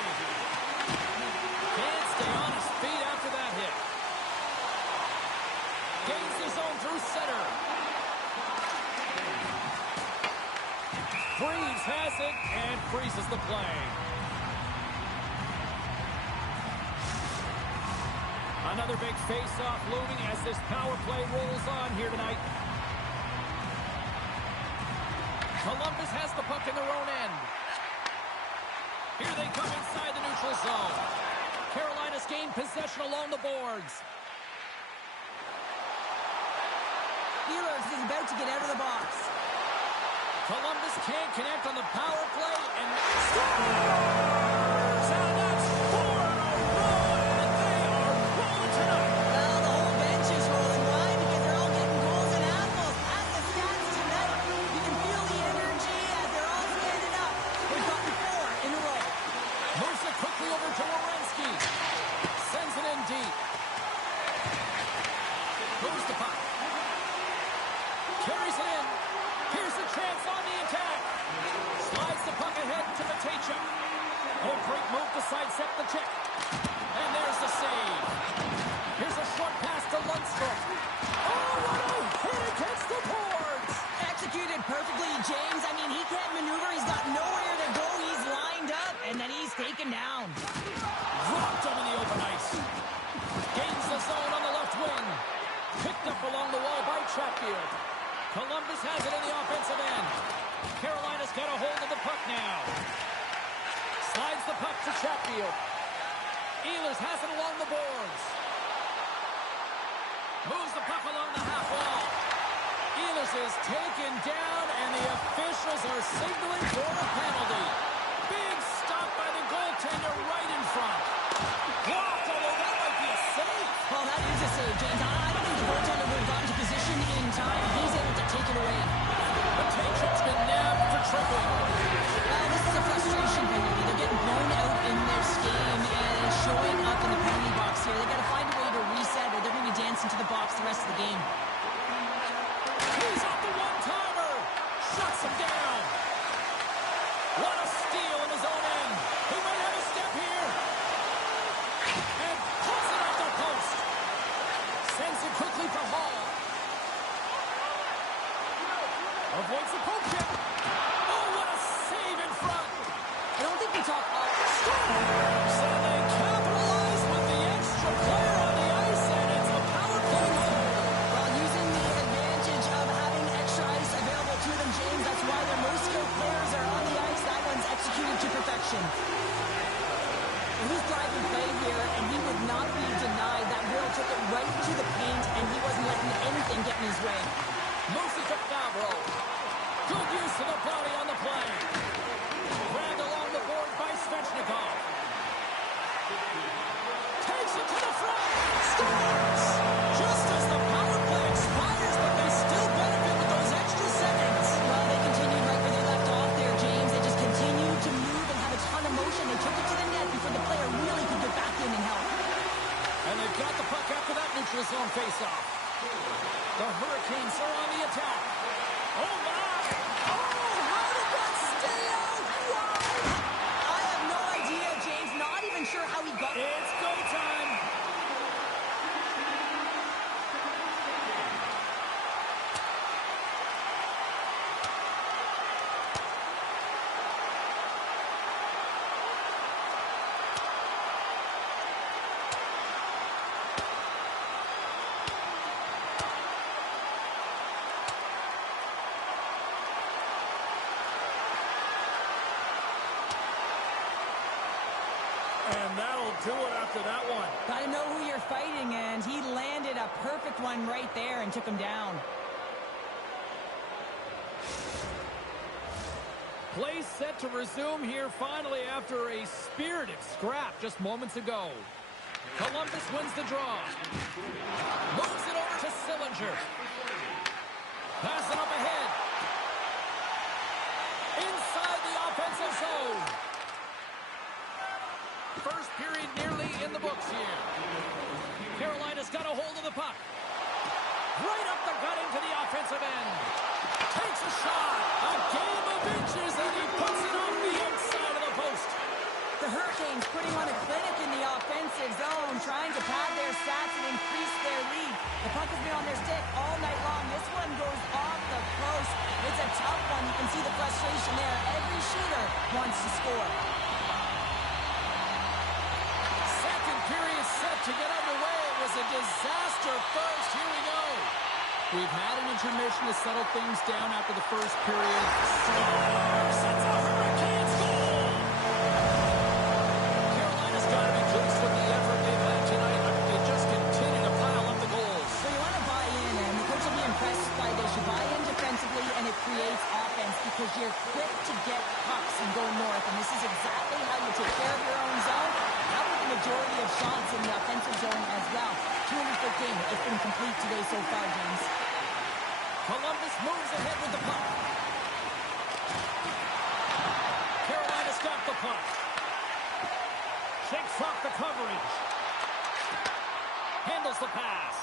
Can't stay on his feet after that hit. Gains the zone through center. Freeze has it and freezes the play. Another big face-off looming as this power play rolls on here tonight. Columbus has the puck in their own end. Here they come inside the neutral zone. Carolina's gained possession along the boards. Ehlers is about to get out of the box. Columbus can't connect on the power play and scores! And that's 4 in a row, and they are rolling tonight. Well, the whole bench is rolling. Why? Because they're all getting goals and apples. At the stats tonight, you can feel the energy as they're all standing up. They've gotten 4 in a row. Moves it quickly over to Werenski. Sends it in deep. Moves the puck. Carries it in. Here's a chance on the attack. Slides the puck ahead to Matejchuk. Oh, great move to sidestep the check. And there's the save. Here's a short pass to Lundstrom. Oh, what a hit against the boards. Executed perfectly, James. I mean, he can't maneuver. He's got nowhere to go. He's lined up, and then he's taken down. Dropped him in the open ice. Gains the zone on the left wing. Picked up along the wall by Chatfield. Columbus has it in the offensive end. Carolina's got a hold of the puck now. Slides the puck to Chatfield. Ehlers has it along the boards. Moves the puck along the half wall. Ehlers is taken down, and the officials are signaling for a penalty. Big stop by the goaltender right in front. Blocked, although that might be a save. Well, that is a save, James. I don't think the goaltender would have gotten to position in time. He's able to take it away. Matejchuk's been nabbed for tripping. Well, this is a frustration penalty. They're getting blown out in their scheme and showing up in the penalty box here. They got to find a way to reset, or they're going to be dancing to the box the rest of the game. He's off the one-timer. Shuts him down. What a steal in his own end. He might have a step here. And puts it off the post. Sends it quickly to Hall. Avoids the poke check. Oh, what a save in front. I don't think we talk Scores! And they capitalize with the extra player on the ice, and it's a power play goal. Well, using the advantage of having extra ice available to them, James, that's why their most skilled players are on the ice. That one's executed to perfection. He was driving play here, and he would not be denied. That Will took it right to the paint, and he wasn't letting anything get in his way. Moves it to Fabro. Good use of the body on the play. Grabbed along the board by Svechnikov. Takes it to the front. Scores! Just as the power play expires, but they still benefit with those extra seconds. Well, they continued right where they left off there, James. They just continued to move and have a ton of motion. They took it to the net before the player really could get back in and help. And they've got the puck after that neutral zone faceoff. The Hurricanes are on the attack. Oh, my! Oh, how did that stay out? Wow! I have no idea, James. Not even sure how he got it. It's go time. And that'll do it after that one. Gotta know who you're fighting, and he landed a perfect one right there and took him down. Play set to resume here finally after a spirited scrap just moments ago. Columbus wins the draw. Moves it over to Sillinger. Pass it up ahead. Inside the offensive zone. First period nearly in the books here. Carolina's got a hold of the puck. Right up the gut into the offensive end. Takes a shot. A game of inches, and he puts it on the outside of the post. The Hurricanes putting on a clinic in the offensive zone, trying to pad their stats and increase their lead. The puck has been on their stick all night long. This one goes off the post. It's a tough one. You can see the frustration there. Every shooter wants to score. Second period set to get underway. It was a disaster first. Here we go. We've had an intermission to settle things down after the first period. Scores! It's a Hurricanes goal! Carolina's got to be pleased with the effort they've had tonight. They just continue to pile up the goals. So you want to buy in, and the coach will be impressed by this. You buy in defensively, and it creates offense because you're quick to get pucks and go north, and this is exactly how you take care of your own zone. Now with the majority of shots in the offensive zone as well. 200-foot game. It's been complete today so far, James. Columbus moves ahead with the puck. Carolina's got the puck. Shakes off the coverage. Handles the pass.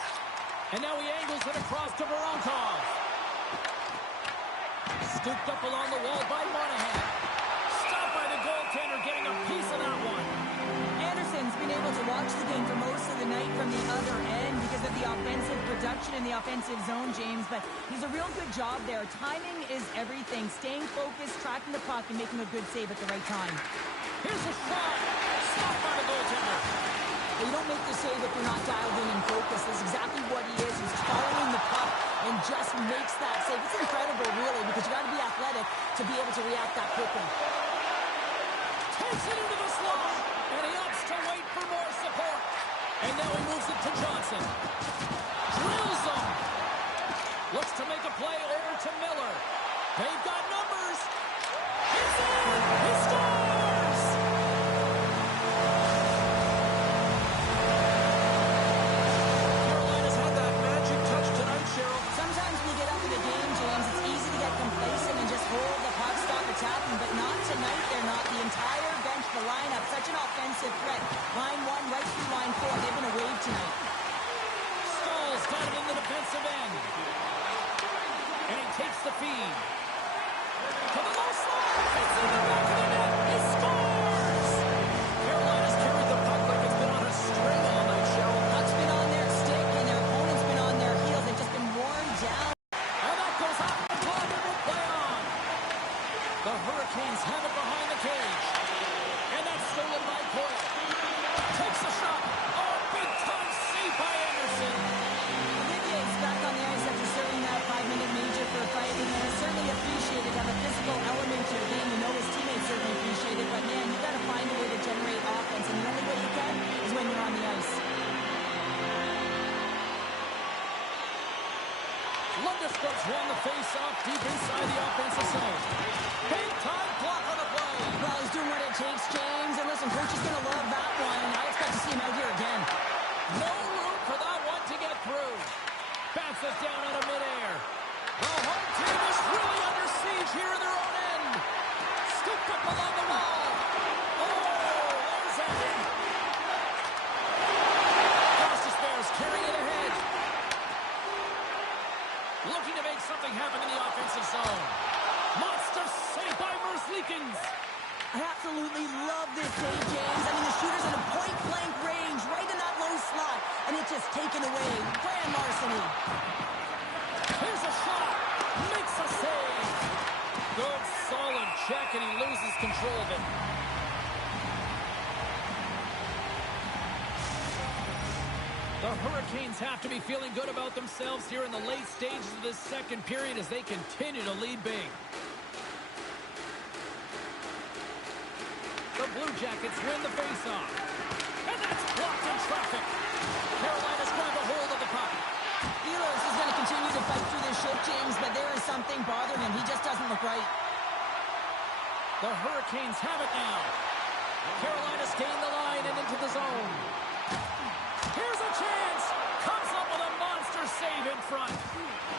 And now he angles it across to Voronkov. Scooped up along the wall by Monahan. Stopped by the goaltender, getting a piece of that one. Anderson's been able to watch the game for most of the night from the other end because of the offensive production in the offensive zone, James, but he's a real good job there. Timing is everything. Staying focused, tracking the puck, and making a good save at the right time. Here's a shot. Stopped by the goaltender. Well, you don't make the save if you're not dialed in and focused. That's exactly what he is. He's following the puck and just makes that save. It's incredible, really, because you got to be athletic to be able to react that quickly. Takes it into the slot, and he opts to wait for more support. And now he moves it to Johnson. Drills him. Looks to make a play over to Miller. They've got numbers. He's in. He scores! Carolina's had that magic touch tonight, Cheryl. Sometimes when you get up in the game, James, it's easy to get complacent and just hold the puck, stop attacking, but not tonight. They're not. The entire bench, the lineup, such an offensive threat. Line 1 right through line 4. They've been a wave tonight. Stall's got it in the defensive end. And he takes the feed. To the low slot. It's in the back of the net. He scores! Carolina's carried the puck like it's been on a string all night, Cheryl. Puck's been on their stick, and their opponent's been on their heels. They've just been worn down. And that goes off the top and will play on. The Hurricanes have it behind the cage. And that's stolen by Coyle. Takes a shot. Oh, big-time save by Anderson. Olivier's back on the ice after serving that 5-minute major for fighting, and it's certainly appreciated to have a physical element to your game. You know his teammates certainly appreciate it, but man, you've got to find a way to generate offense, and the only way you can is when you're on the ice. Lundeskog's won the face-off deep inside the offensive zone. Big-time block on the play. Well, he's doing what it takes, James, and listen, coach is going to love that one, and I expect to see him out here again. No room for that one to get through. Bounces down out of midair. The home team is really under siege here in their own end. Scooped up along the wall. Oh, there's Evan. Fastest Bears carrying it ahead. Looking to make something happen in the offensive zone. Monster save by Merzlikins. I absolutely love this save, James. I mean, the shooter's in a point-blank range, right in that low slot, and it's just taken away. Grand Larceny. Here's a shot. Makes a save. Good, solid check, and he loses control of it. The Hurricanes have to be feeling good about themselves here in the late stages of this second period as they continue to lead big. The Blue Jackets win the faceoff. And that's blocked in traffic. Carolina's grabbed a hold of the puck. Ehlers is going to continue to fight through this shift, James, but there is something bothering him. He just doesn't look right. The Hurricanes have it now. Carolina's gained the line and into the zone. Here's a chance. Comes up with a monster save in front.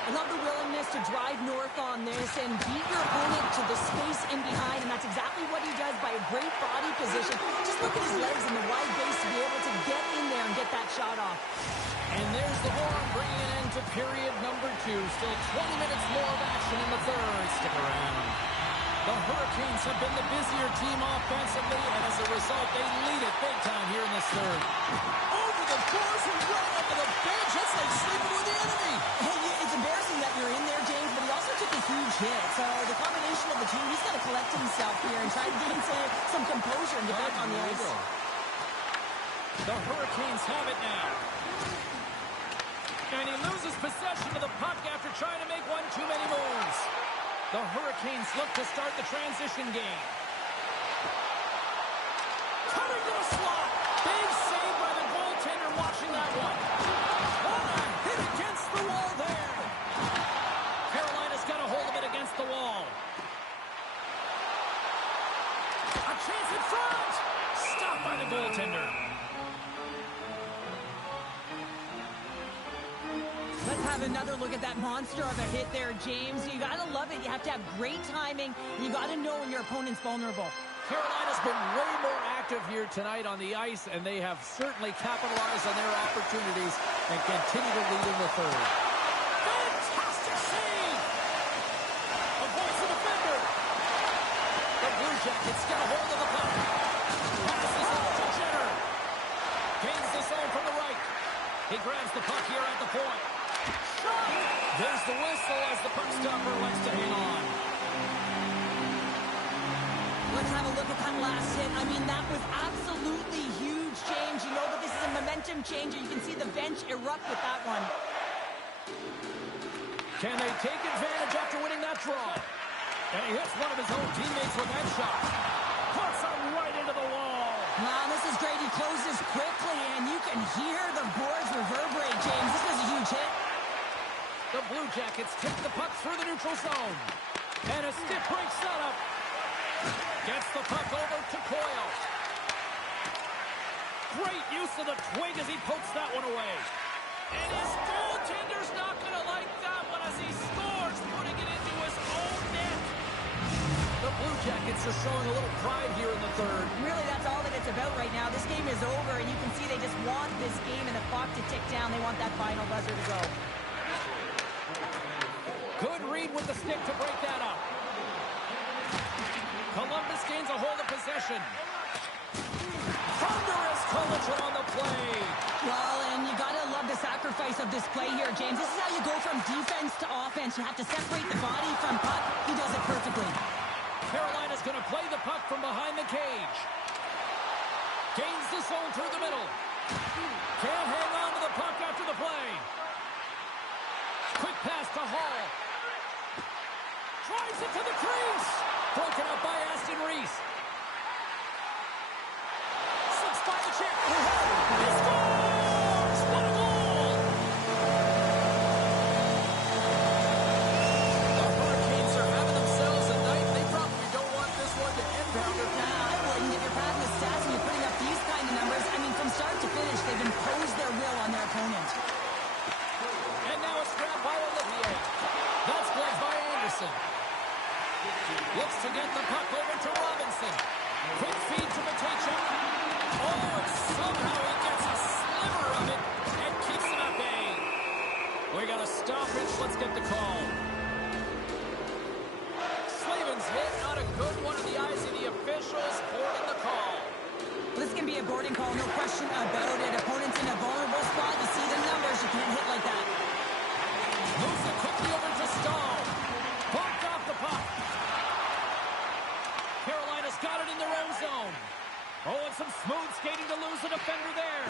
I love the willingness to drive north on this and beat your opponent to the space in behind, and that's exactly what he does by a great body position. Just look at his legs and the wide base to be able to get in there and get that shot off. And there's the horn bringing an end to period two. Still 20 minutes more of action in the third. Stick around. The Hurricanes have been the busier team offensively, and as a result, they lead it big time here in this third. Over the course and right up to the bench. That's like sleeping with the enemy. Hey, it's embarrassing that you're in there, James, but he also took a huge hit. So the combination of the two, he's got to collect himself here and try to gain some composure and get back on the ice. The Hurricanes have it now. And he loses possession of the puck after trying to make one too many moves. The Hurricanes look to start the transition game. Cutting to the slot. Big save by the goaltender watching that one. What a hit against the wall there. Carolina's got a hold of it against the wall. A chance in front. Stopped by the goaltender. Let's have another look at that monster of a hit there, James. You got to love it. You have to have great timing. You got to know when your opponent's vulnerable. Carolina's been way more active here tonight on the ice, and they have certainly capitalized on their opportunities and continue to lead in the third. Fantastic save! Avoids the defender. The Blue Jackets get a hold of the puck. Passes over to Jenner. Gains the zone from the right. He grabs the puck here at the point. There's the whistle as the puck stopper likes to hang on. Let's have a look at that last hit. I mean, that was absolutely huge, James. You know that this is a momentum changer. You can see the bench erupt with that one. Can they take advantage after winning that draw? And he hits one of his own teammates with that shot. Puts him right into the wall. Wow, this is great. He closes quickly, and you can hear the boards reverberate, James. This was a huge hit. The Blue Jackets take the puck through the neutral zone. And a stiff break setup. Gets the puck over to Coyle. Great use of the twig as he pokes that one away. And his goaltender's not going to like that one as he scores, putting it into his own net. The Blue Jackets are showing a little pride here in the third. Really, that's all that it's about right now. This game is over, and you can see they just want this game and the clock to tick down. They want that final buzzer to go. Good read with the stick to break that up. Columbus gains a hold of possession. Thunderous collision on the play. Well, and you got to love the sacrifice of this play here, James. This is how you go from defense to offense. You have to separate the body from puck. He does it perfectly. Carolina's going to play the puck from behind the cage. Gains the zone through the middle. Can't hang on to the puck after the play. Quick pass to Hall. Drives it to the crease. Broken up by Aston Reese. Slips by the check. He scores! What a goal! The Hurricanes are having themselves a night. They probably don't want this one to end, Pounder. I wouldn't. If you're padding the stats and you're putting up these kind of numbers, I mean, from start to finish, they've imposed their will on their opponent. And now it's grabbed by Olivier. That's blocked by Anderson. Looks to get the puck over to Robinson. Quick feed to Matejchuk. Oh, and somehow he gets a sliver of it and keeps him at bay. We got a stoppage. Let's get the call. Slavin's hit, not a good one in the eyes of the officials. Boarding the call. This can be a boarding call, no question about it. Opponent's in a vulnerable spot. You see the numbers. You can't hit like that. Moves it quickly over to Stahl. Bumped off the puck. Carolina's got it in their own zone. Oh, and some smooth skating to lose the defender there.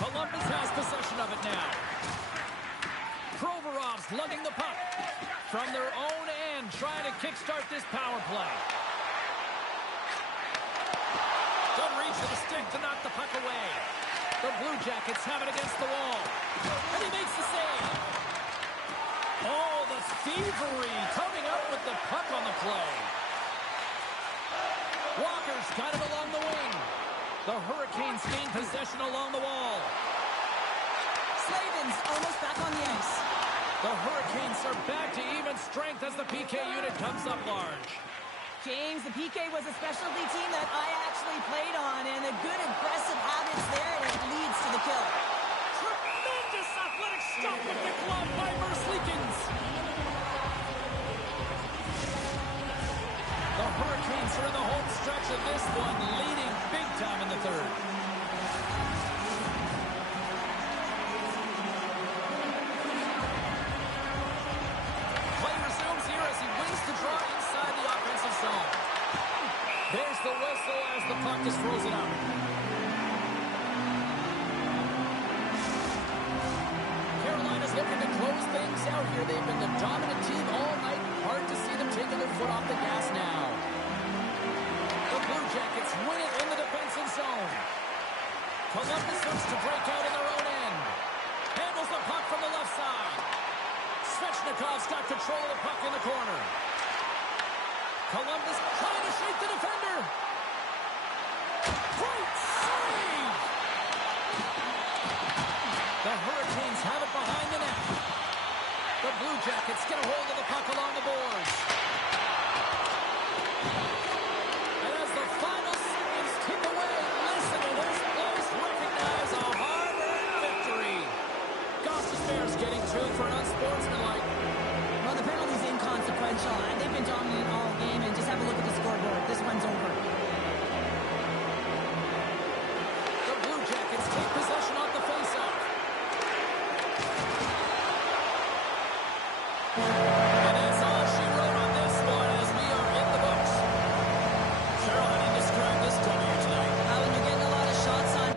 Columbus has possession of it now. Provorov's lugging the puck from their own end, trying to kickstart this power play. Good reach of the stick to knock the puck away. The Blue Jackets have it against the wall. And he makes the save. Oh, the thievery coming up with the puck on the play. Walker's got it along the wing. The Hurricanes gain possession along the wall. Slavin's almost back on the ice. The Hurricanes are back to even strength as the PK unit comes up large. James, the PK was a specialty team that I actually played on, and a good aggressive habits there, and it leads to the kill. Tremendous with the glove by Merzlikins. The Hurricanes are in the home stretch of this one, leading big time in the third. Play resumes here as he wins the draw inside the offensive zone. There's the whistle as the puck is frozen out. Carolina's looking to close things out here. They've been the dominant team all night. Hard to see them taking their foot off the gas now. The Blue Jackets win it in the defensive zone. Columbus looks to break out in their own end. Handles the puck from the left side. Svechnikov's got control of the puck in the corner. Columbus trying to shake the defender. Great save! The Hurricanes have it behind the net. The Blue Jackets get a hold of the puck along the boards. And as the final seconds tick away, listen to this place recognize a hard-earned victory. Goss's Bears getting two for an unsportsmanlike. Well, the penalty's inconsequential, and they've been dominant all game, and just have a look at the scoreboard. This one's over. The Blue Jackets take possession off the faceoff. And that's all she wrote on this one as we are in the books. Cheryl, how do you describe this time here tonight? When you're getting a lot of shots on.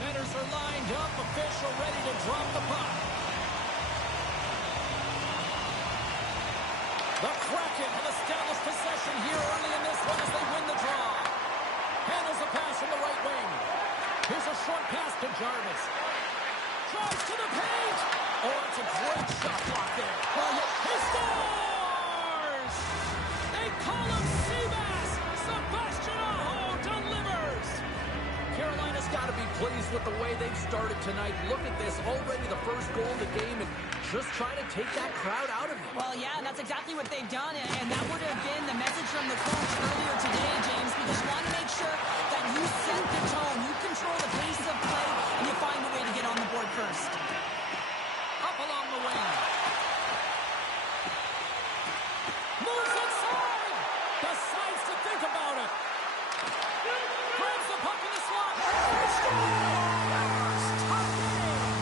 Centers are lined up, official ready to drop the puck. The Kraken have established possession here early in this one as they win the draw. Handles the pass from the right wing. Here's a short pass to Jarvis. Drives to the paint. Oh, it's a great shot block there. He scores! They call him Seabass. Sebastian Aho delivers. Carolina's got to be pleased with the way they've started tonight. Look at this, already the first goal of the game, and just trying to take that crowd out of it. Well, yeah, that's exactly what they've done, and that would have been the message from the coach earlier today, James, because you want to make sure that you set the tone, you control the pace of play, and you find a way to get on the board first. Up along the wing. Moves inside. Decides to think about it. Grabs the puck in the slot.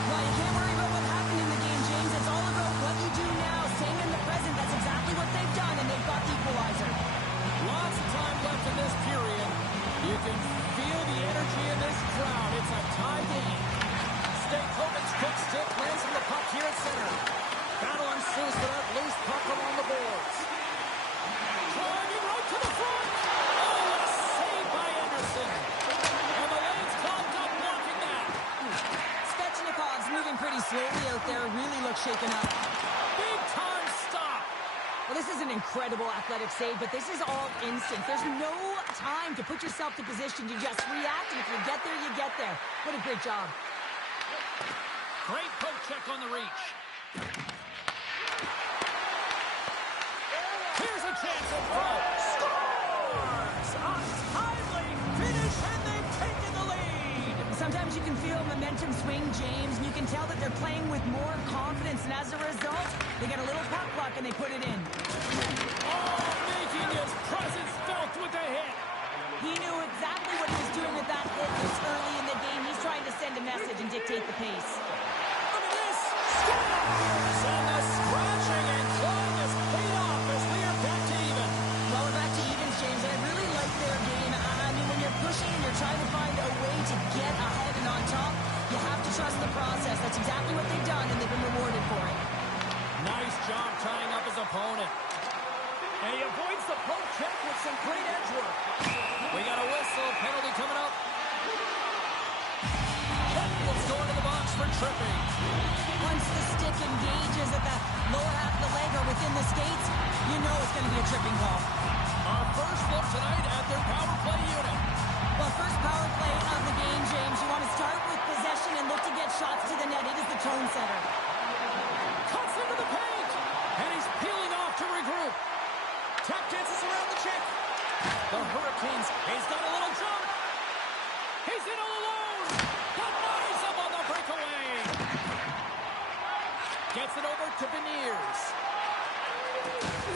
Well, you can't worry about what happened in the game, James. It's all about what you do now, staying in the present. That's exactly what they've done, and they've got the equalizer. Lots of time left in this period. You can feel the energy in this crowd. It's a tie game. Stakovic quick stick lands on the puck here at center. Battle ensues for that loose puck along the boards. Driving right to the front. Oh, a save by Anderson. And the lane's clogged up blocking that. Svechnikov's moving pretty slowly out there. Really looks shaken up. Big time stop. Well, this is an incredible athletic save, but this is all instant. There's no time to put yourself to position. You just react, and if you get there, you get there. What a great job. Great poke check on the reach. Here's a chance at front. Scores! A timely finish, and they've taken the lead. Sometimes you can feel momentum swing, James, and you can tell that they're playing with more confidence, and as a result, they get a little puck luck and they put it in. Oh, making his presence felt with a hit. He knew exactly what he was doing with that hit this early in the game. He's trying to send a message and dictate the pace. Look at this. Scores! And the scratching and clawing has paid off as we are back to even. Well, we're back to evens, James, and I really like their game. I mean, when you're pushing and you're trying to find a way to get ahead and on top, you have to trust the process. That's exactly what they've done, and they've been rewarded for it. Nice job tying up his opponent. And he avoids the poke check with some great edge work. We got a whistle, penalty coming up. Keck will tripping. Once the stick engages at the lower half of the leg or within the skates, you know it's going to be a tripping call. Our first look tonight at their power play unit. Well, first power play of the game, James. You want to start with possession and look to get shots to the net. It is the tone setter. Cuts into the paint. And he's peeling off to regroup. Tap dances around the check. The Hurricanes, he's got a little jump. He's in all alone. Denies him on the breakaway. Gets it over to Beniers.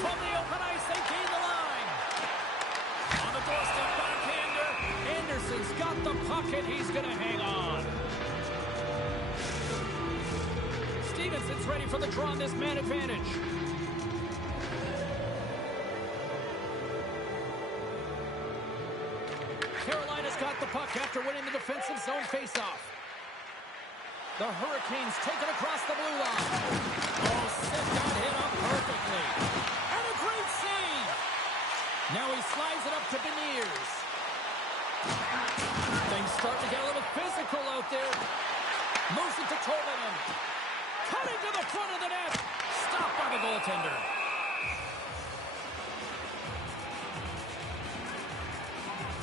From the open ice, they gain the line. On the doorstep, backhander. Anderson's got the puck, and he's going to hang on. Stevenson's ready for the draw on this man advantage. Carolina's got the puck after winning the defensive zone faceoff. The Hurricanes take it across the blue line. Oh, Sid got hit up perfectly. And a great save. Now he slides it up to Beniers. Things start to get a little physical out there. Moves it to Tolvanen. Cutting to the front of the net. Stopped by the goaltender.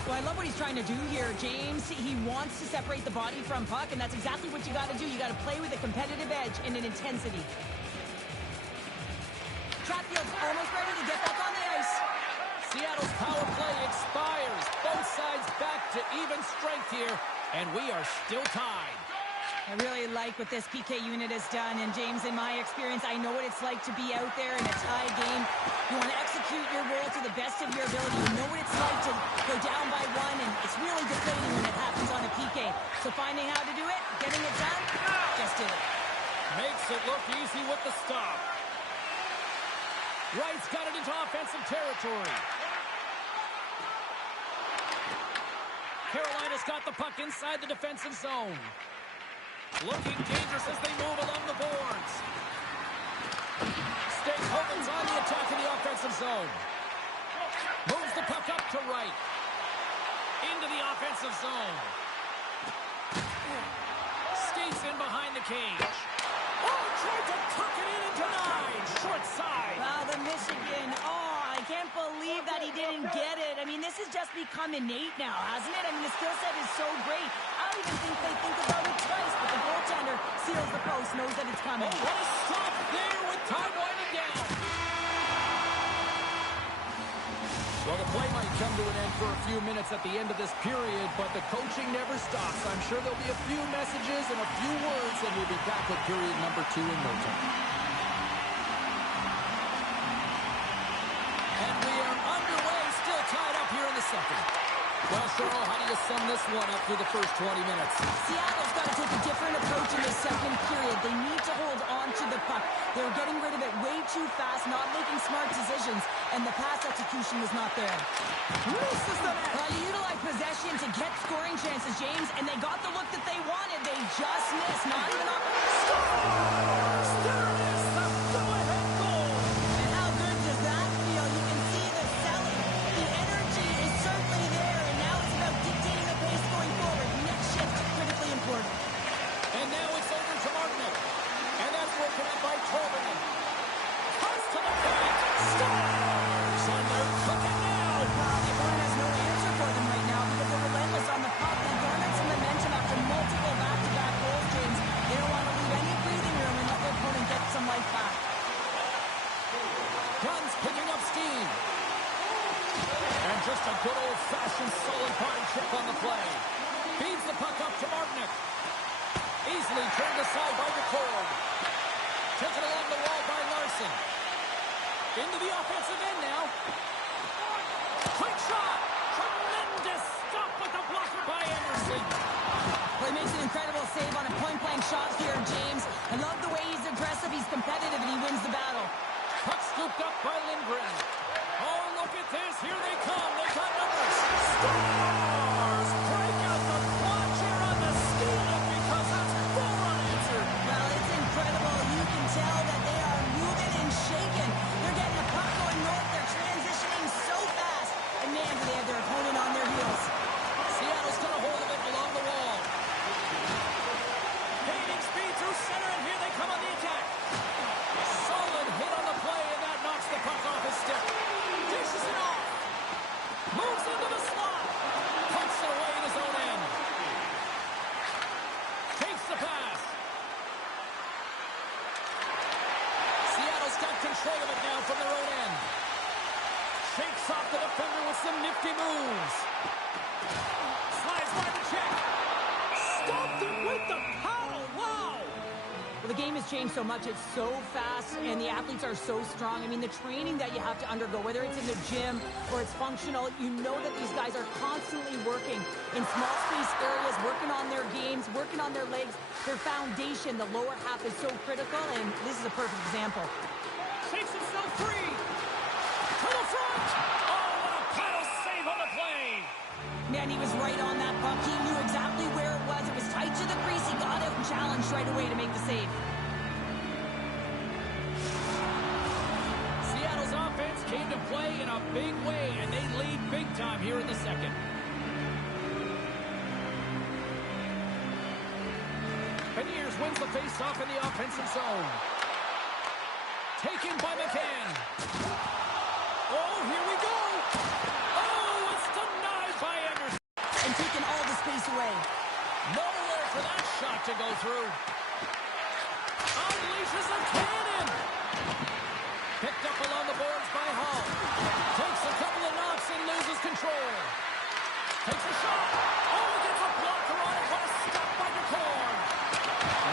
Well, I love what he's trying to do here, James. He wants to separate the body from puck, and that's exactly what you got to do. You got to play with a competitive edge and an intensity. Chatfield's almost ready to get back on the ice. Seattle's power play expires. Both sides back to even strength here, and we are still tied. I really like what this PK unit has done, and James, in my experience, I know what it's like to be out there in a tied game. You want to execute your role to the best of your ability. You know what it's like to go down by one, and it's really deflating when it happens on a PK. So finding how to do it, getting it done, just did it. Makes it look easy with the stop. Wright's got it into offensive territory. Carolina's got the puck inside the defensive zone. Looking dangerous as they move along the boards. Hogan's on the attack in the offensive zone. Moves the puck up to Wright. Into the offensive zone. Skates in behind the cage. Oh, tried to tuck it in and denied. Short side. Wow, the Michigan. Oh, I can't believe that he didn't get it. I mean, this has just become innate now, hasn't it? I mean, the skill set is so great. I don't even think they think about it twice, but the goaltender seals the post, knows that it's coming. Oh, what a stop there with time winding down. Well, the play might come to an end for a few minutes at the end of this period, but the coaching never stops. I'm sure there'll be a few messages and a few words, and we'll be back with period number 2 in no time. And we are underway, still tied up here in the second. Well, Cheryl, how do you sum this one up through the first 20 minutes? Seattle's got to take a different approach in the second period. They need to hold on to the puck. They were getting rid of it way too fast, not making smart decisions, and the pass execution was not there. You utilize possession to get scoring chances, James, and they got the look that they wanted. They just missed. Not even up. Scores! There it is, the go-ahead goal! And how good does that feel? You can see the selling. The energy is certainly there, and now it's about dictating the pace going forward. Next shift, critically important. And now it's over to Martinick. And that's broken up by Tolvanen. Pass to the point. Stars! And they're cooking now. Everyone has no answer for them right now because they're relentless on the puck. They've garnered some momentum after multiple back-to-back goals, James. They don't want to leave any breathing room and let their opponent get some life back. Guns picking up steam. And just a good old-fashioned solid body check on the play. Feeds the puck up to Martinick. Easily turned aside by Decord. Taken along the wall by Larson. Into the offensive end now. Quick shot. Tremendous stop with the blocker by Anderson. Well, he makes an incredible save on a point-blank shot here, James. I love the way he's aggressive, he's competitive, and he wins the battle. Puck scooped up by Lindgren. Oh, look at this. Here they come. They got numbers. Stars break out the clutch here on the steal because that's full unanswered. Well, it's incredible. You can tell that they are moving and shaking. They're getting a puck going north. They're transitioning so fast. And man, do they have their opponent on their heels. Seattle's got a hold of it along the wall. Gaining speed control of it now from their own end. Shakes off the defender with some nifty moves. Slides by the check. Stopped him with the paddle. Wow. Well, the game has changed so much. It's so fast, and the athletes are so strong. I mean, the training that you have to undergo, whether it's in the gym or it's functional, you know that these guys are constantly working in small space areas, working on their games, working on their legs. Their foundation, the lower half, is so critical, and this is a perfect example. Takes himself free. To the front. Oh, what a paddle save on the play. Man, he was right on that puck. He knew exactly where it was. It was tight to the crease. He got out and challenged right away to make the save. Seattle's offense came to play in a big way, and they lead big time here in the second. Beniers wins the face-off in the offensive zone. Taken by McCann. Oh, here we go. Oh, it's denied by Anderson. And taking all the space away. Nowhere for that shot to go through. Unleashes a cannon. Picked up along the boards by Hall. Takes a couple of knocks and loses control. Takes a shot. Oh, gets a blocker on it. What a stop by DeCorn.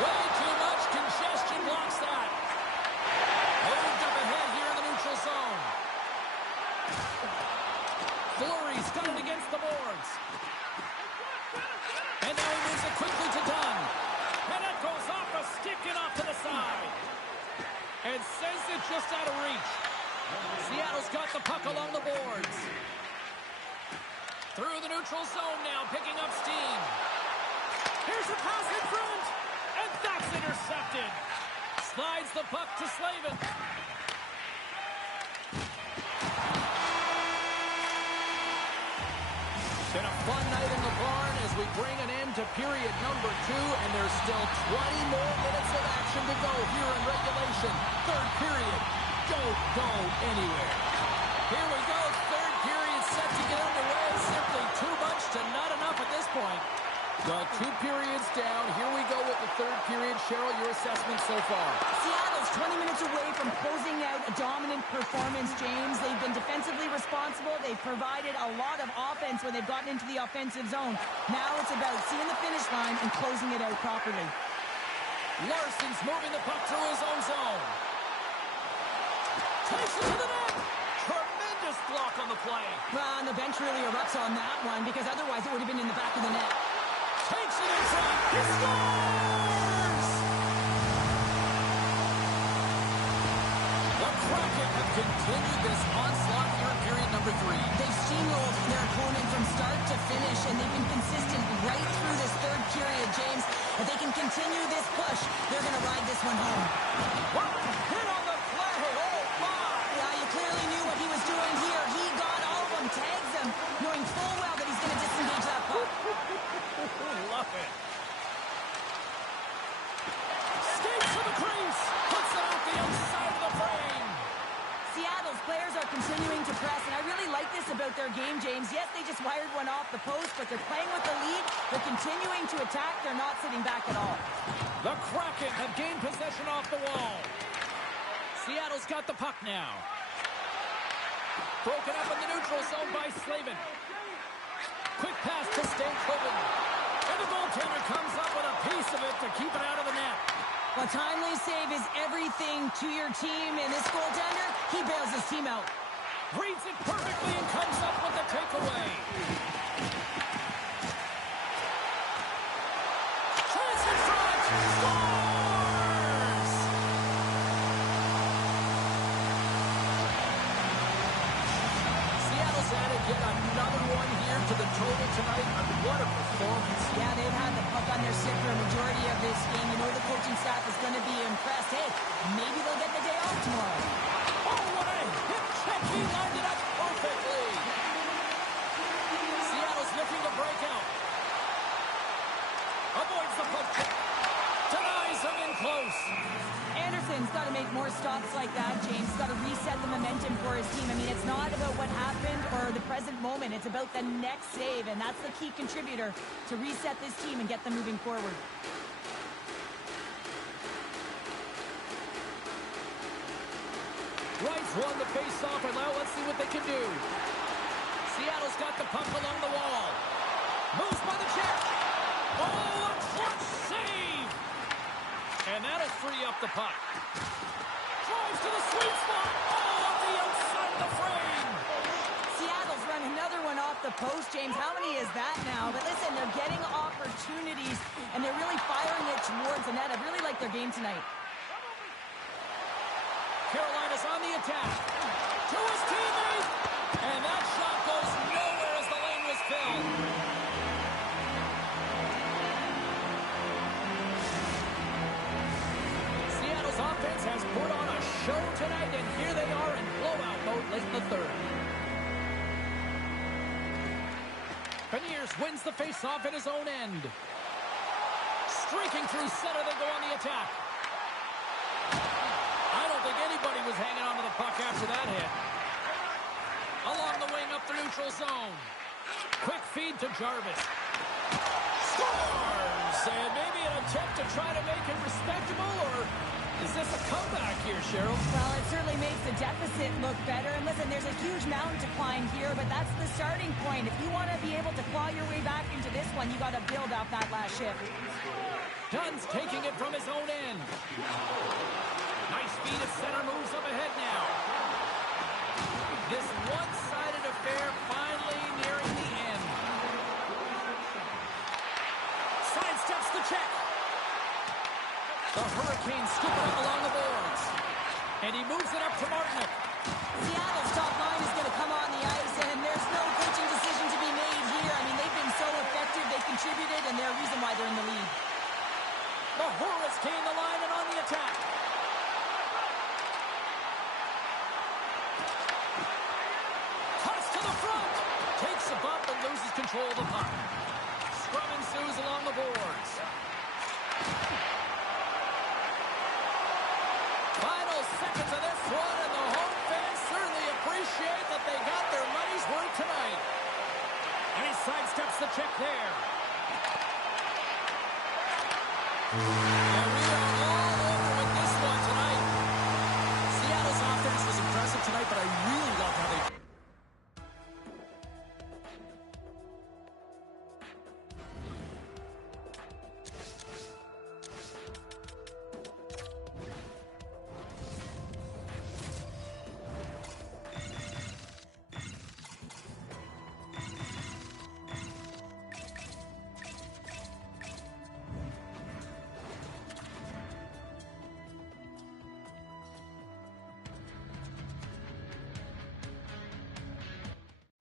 Way too much congestion blocks that. Moved up ahead here in the neutral zone. Fleury's got it against the boards. And now he moves it quickly to Dunn. And it goes off a stick and off to the side. And sends it just out of reach. Seattle's got the puck along the boards. Through the neutral zone now, picking up steam. Here's a pass in front. And that's intercepted. Slides the puck to Slavin. Been a fun night in the barn as we bring an end to period number 2, and there's still 20 more minutes of action to go here in regulation. Third period. Don't go anywhere. Here we go. Third period set to get underway. Simply too much to not enough at this point. Well, 2 periods down. Here we go with the third period. Cheryl, your assessment so far? Seattle's 20 minutes away from closing out a dominant performance, James. They've been defensively responsible. They've provided a lot of offense when they've gotten into the offensive zone. Now it's about seeing the finish line and closing it out properly. Larson's moving the puck through his own zone. Takes it to the net. Tremendous block on the play. Well, and the bench really erupts on that one because otherwise it would have been in the back of the net. Takes it in front. He scores! The Kraken have continued this onslaught here in period number 3. They've steamrolled their opponent from start to finish, and they've been consistent right through this third period, James. If they can continue this push, they're going to ride this one home. What a hit on the play! Oh, my! Yeah, you clearly knew what he was doing here. He got all of them, tags them, knowing full well that he's going to disengage that puck. Love it. Skates to the crease. Puts it out the outside of the frame. Seattle's players are continuing to press, and I really like this about their game, James. Yes, they just wired one off the post, but they're playing with the lead. They're continuing to attack. They're not sitting back at all. The Kraken have gained possession off the wall. Seattle's got the puck now. Broken up in the neutral zone by Slavin. Quick pass to Stankoven. And the goaltender comes up with a piece of it to keep it out of the net. A timely save is everything to your team, and this goaltender, he bails his team out. Reads it perfectly and comes up with the takeaway. Chance in front. Scores! Seattle's added yet another one here to the total tonight. And what a performance. Yeah, they've had the puck on their stick for a majority of this game. You know the coaching staff is going to be impressed. Hey, maybe they'll get the day off tomorrow. Oh, what a hip check. He lined it up perfectly. Seattle's looking to break out. Avoids the puck check. Denies him in close. Anderson's got to make more stops like that, James. He's got to reset the momentum for his team. I mean, it's not about what happened or the present moment. It's about the next save, and that's the key contributor to reset this team and get them moving forward. Rice won the face-off, and now let's see what they can do. Seattle's got the puck along the wall. Moves by the check. Oh, a clutch save! And that'll free up the puck. Drives to the sweet spot. Oh, off the outside of the frame. Seattle's run another one off the post, James. How many is that now? But listen, they're getting opportunities, and they're really firing it towards the net. I really like their game tonight. Carolina's on the attack. To his teammate. And that shot goes nowhere as the lane was filled. Seattle's offense has put on a show tonight, and here they are in blowout mode late in the third. Beniers wins the faceoff at his own end. Streaking through center, they go on the attack. I don't think anybody was hanging on to the puck after that hit. Along the wing up the neutral zone. Quick feed to Jarvis. Scores! And maybe an attempt to try to make it respectable, or is this a comeback here, Cheryl? Well, it certainly makes the deficit look better. And listen, there's a huge mountain to climb here, but that's the starting point. If you want to be able to claw your way back into this one, you got to build out that last shift. Dunn's taking it from his own end. Nice feed at center, moves up ahead now. This one-sided affair finally nearing the end. Sidesteps the check. The Hurricanes scoop it up along the boards. And he moves it up to Martinook. Seattle's top line is going to come on the ice, and there's no coaching decision to be made here. I mean, they've been so effective, they contributed, and they're a reason why they're in the lead. The Hornets gain the line and on the attack. Toss to the front. Takes a bump and loses control of the puck. Scrum ensues along the boards. Final seconds of this one, and the home fans certainly appreciate that they got their money's worth tonight. And he sidesteps the check there. And we are all over with this one tonight. Seattle's offense was impressive tonight, but I really love how they...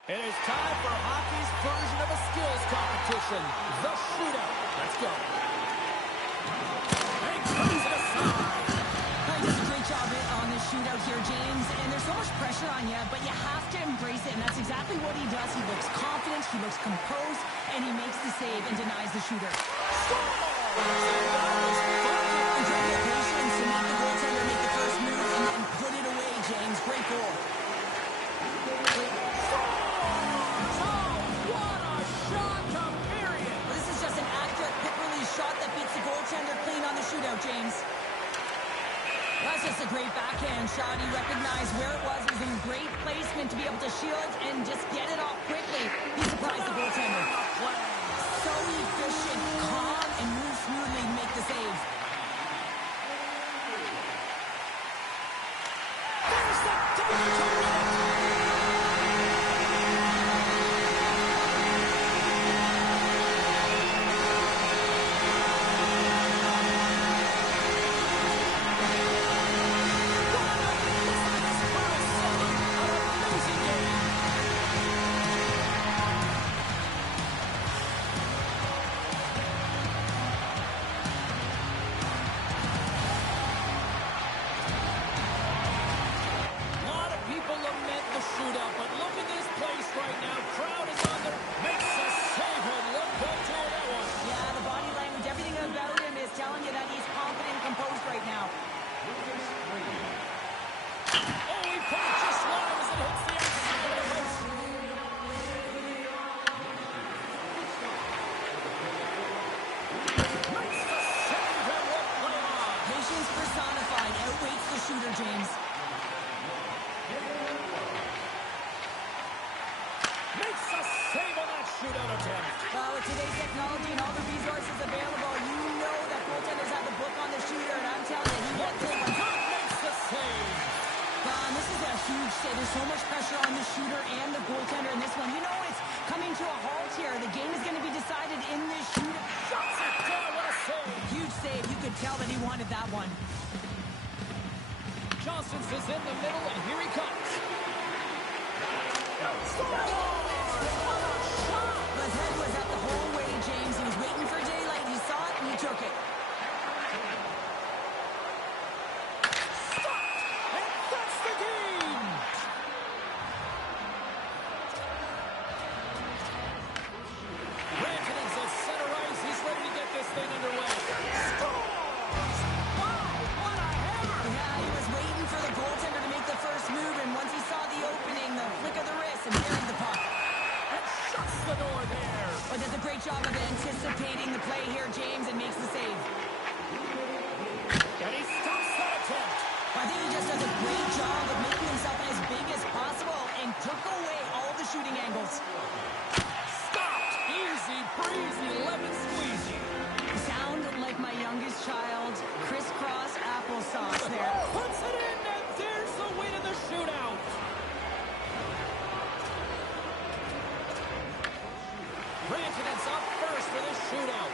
It is time for hockey's version of a skills competition, the shootout. Let's go. And he turns it aside. He does a great job on this shootout here, James, and there's so much pressure on you, but you have to embrace it, and that's exactly what he does. He looks confident, he looks composed, and he makes the save and denies the shooter. Patience to make the goaltender make the first move and then put it away, James. Great goal. Goaltender clean on the shootout, James. That's just a great backhand shot. He recognized where it was. It was in great placement to be able to shield and just get it off quickly. He surprised the goaltender. So efficient, calm, and moves smoothly to make the save. There's the double to win it. shootout attempt. With today's technology and all the resources available, you know that goaltenders have the book on the shooter, and I'm telling you, he gets it. Good makes the save. This is a huge save. There's so much pressure on the shooter and the goaltender in this one. You know it's coming to a halt here. The game is going to be decided in this shootout. Shuts it down. What a save. Huge save. You could tell that he wanted that one. Johnson's is in the middle, and here he comes. His head was up the whole way, James. He was waiting for daylight. He saw it, and he took it. And that's the game. Rantanen's at center ice. He's ready to get this thing underway. Scores! Wow, what a hammer! Yeah, he was waiting for the goaltender to make the first move, and once he saw the opening, the flick of the wrist, and buried the puck. And shuts the door there. But does a great job of anticipating the play here, James, and makes the save. And he stops that attempt. I think he just does a great job of making himself as big as possible and took away all the shooting angles. Stopped. Easy breezy, lemon squeezy. Sound like my youngest child, crisscross applesauce there. Puts it in, and there's the win in the shootout. Rantanen's up first for this shootout.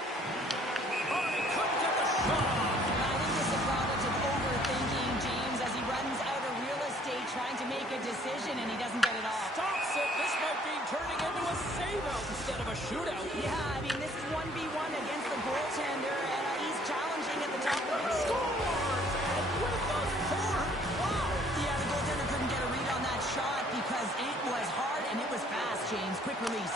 Oh, he couldn't get the shot off. I think this is a product of overthinking, James, as he runs out of real estate trying to make a decision, and he doesn't get it off. Stops it. This might be turning into a save-out instead of a shootout. Yeah, I mean, this is 1v1 against the goaltender, and he's challenging at the top of the Scores! And with a fourth. Wow! Yeah, the goaltender couldn't get a read on that shot because it was hard and it was fast, James. Quick release.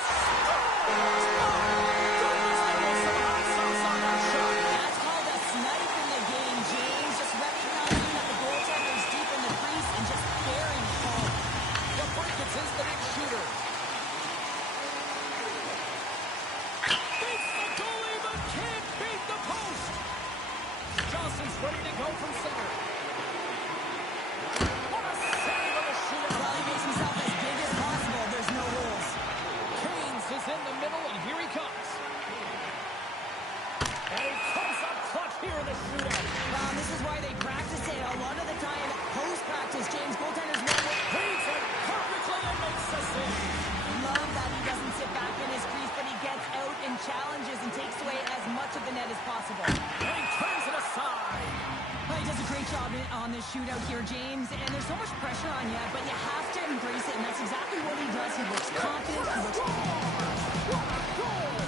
That's called a snipe in the game, James. Just recognizing that the goaltender is deep in the crease and just burying it home. The Brackenson's the big shooter. Beats the goalie, but can't beat the post. Johnson's ready to go from center. What a save on the shootout. Well, he makes himself as big as possible. There's no holes. Keynes is in the middle, and here he comes. And he comes up clutch here in the shootout. This is why they practice it. A lot of the time, post-practice, James, goaltenders know what. Reads it perfectly and makes the save. Love that he doesn't sit back in his crease, but he gets out and challenges and takes away as much of the net as possible. And he turns it aside. He does a great job on this shootout here, James, and there's so much pressure on you, but you have to embrace it, and that's exactly what he does. He looks confident. He looks... What a goal!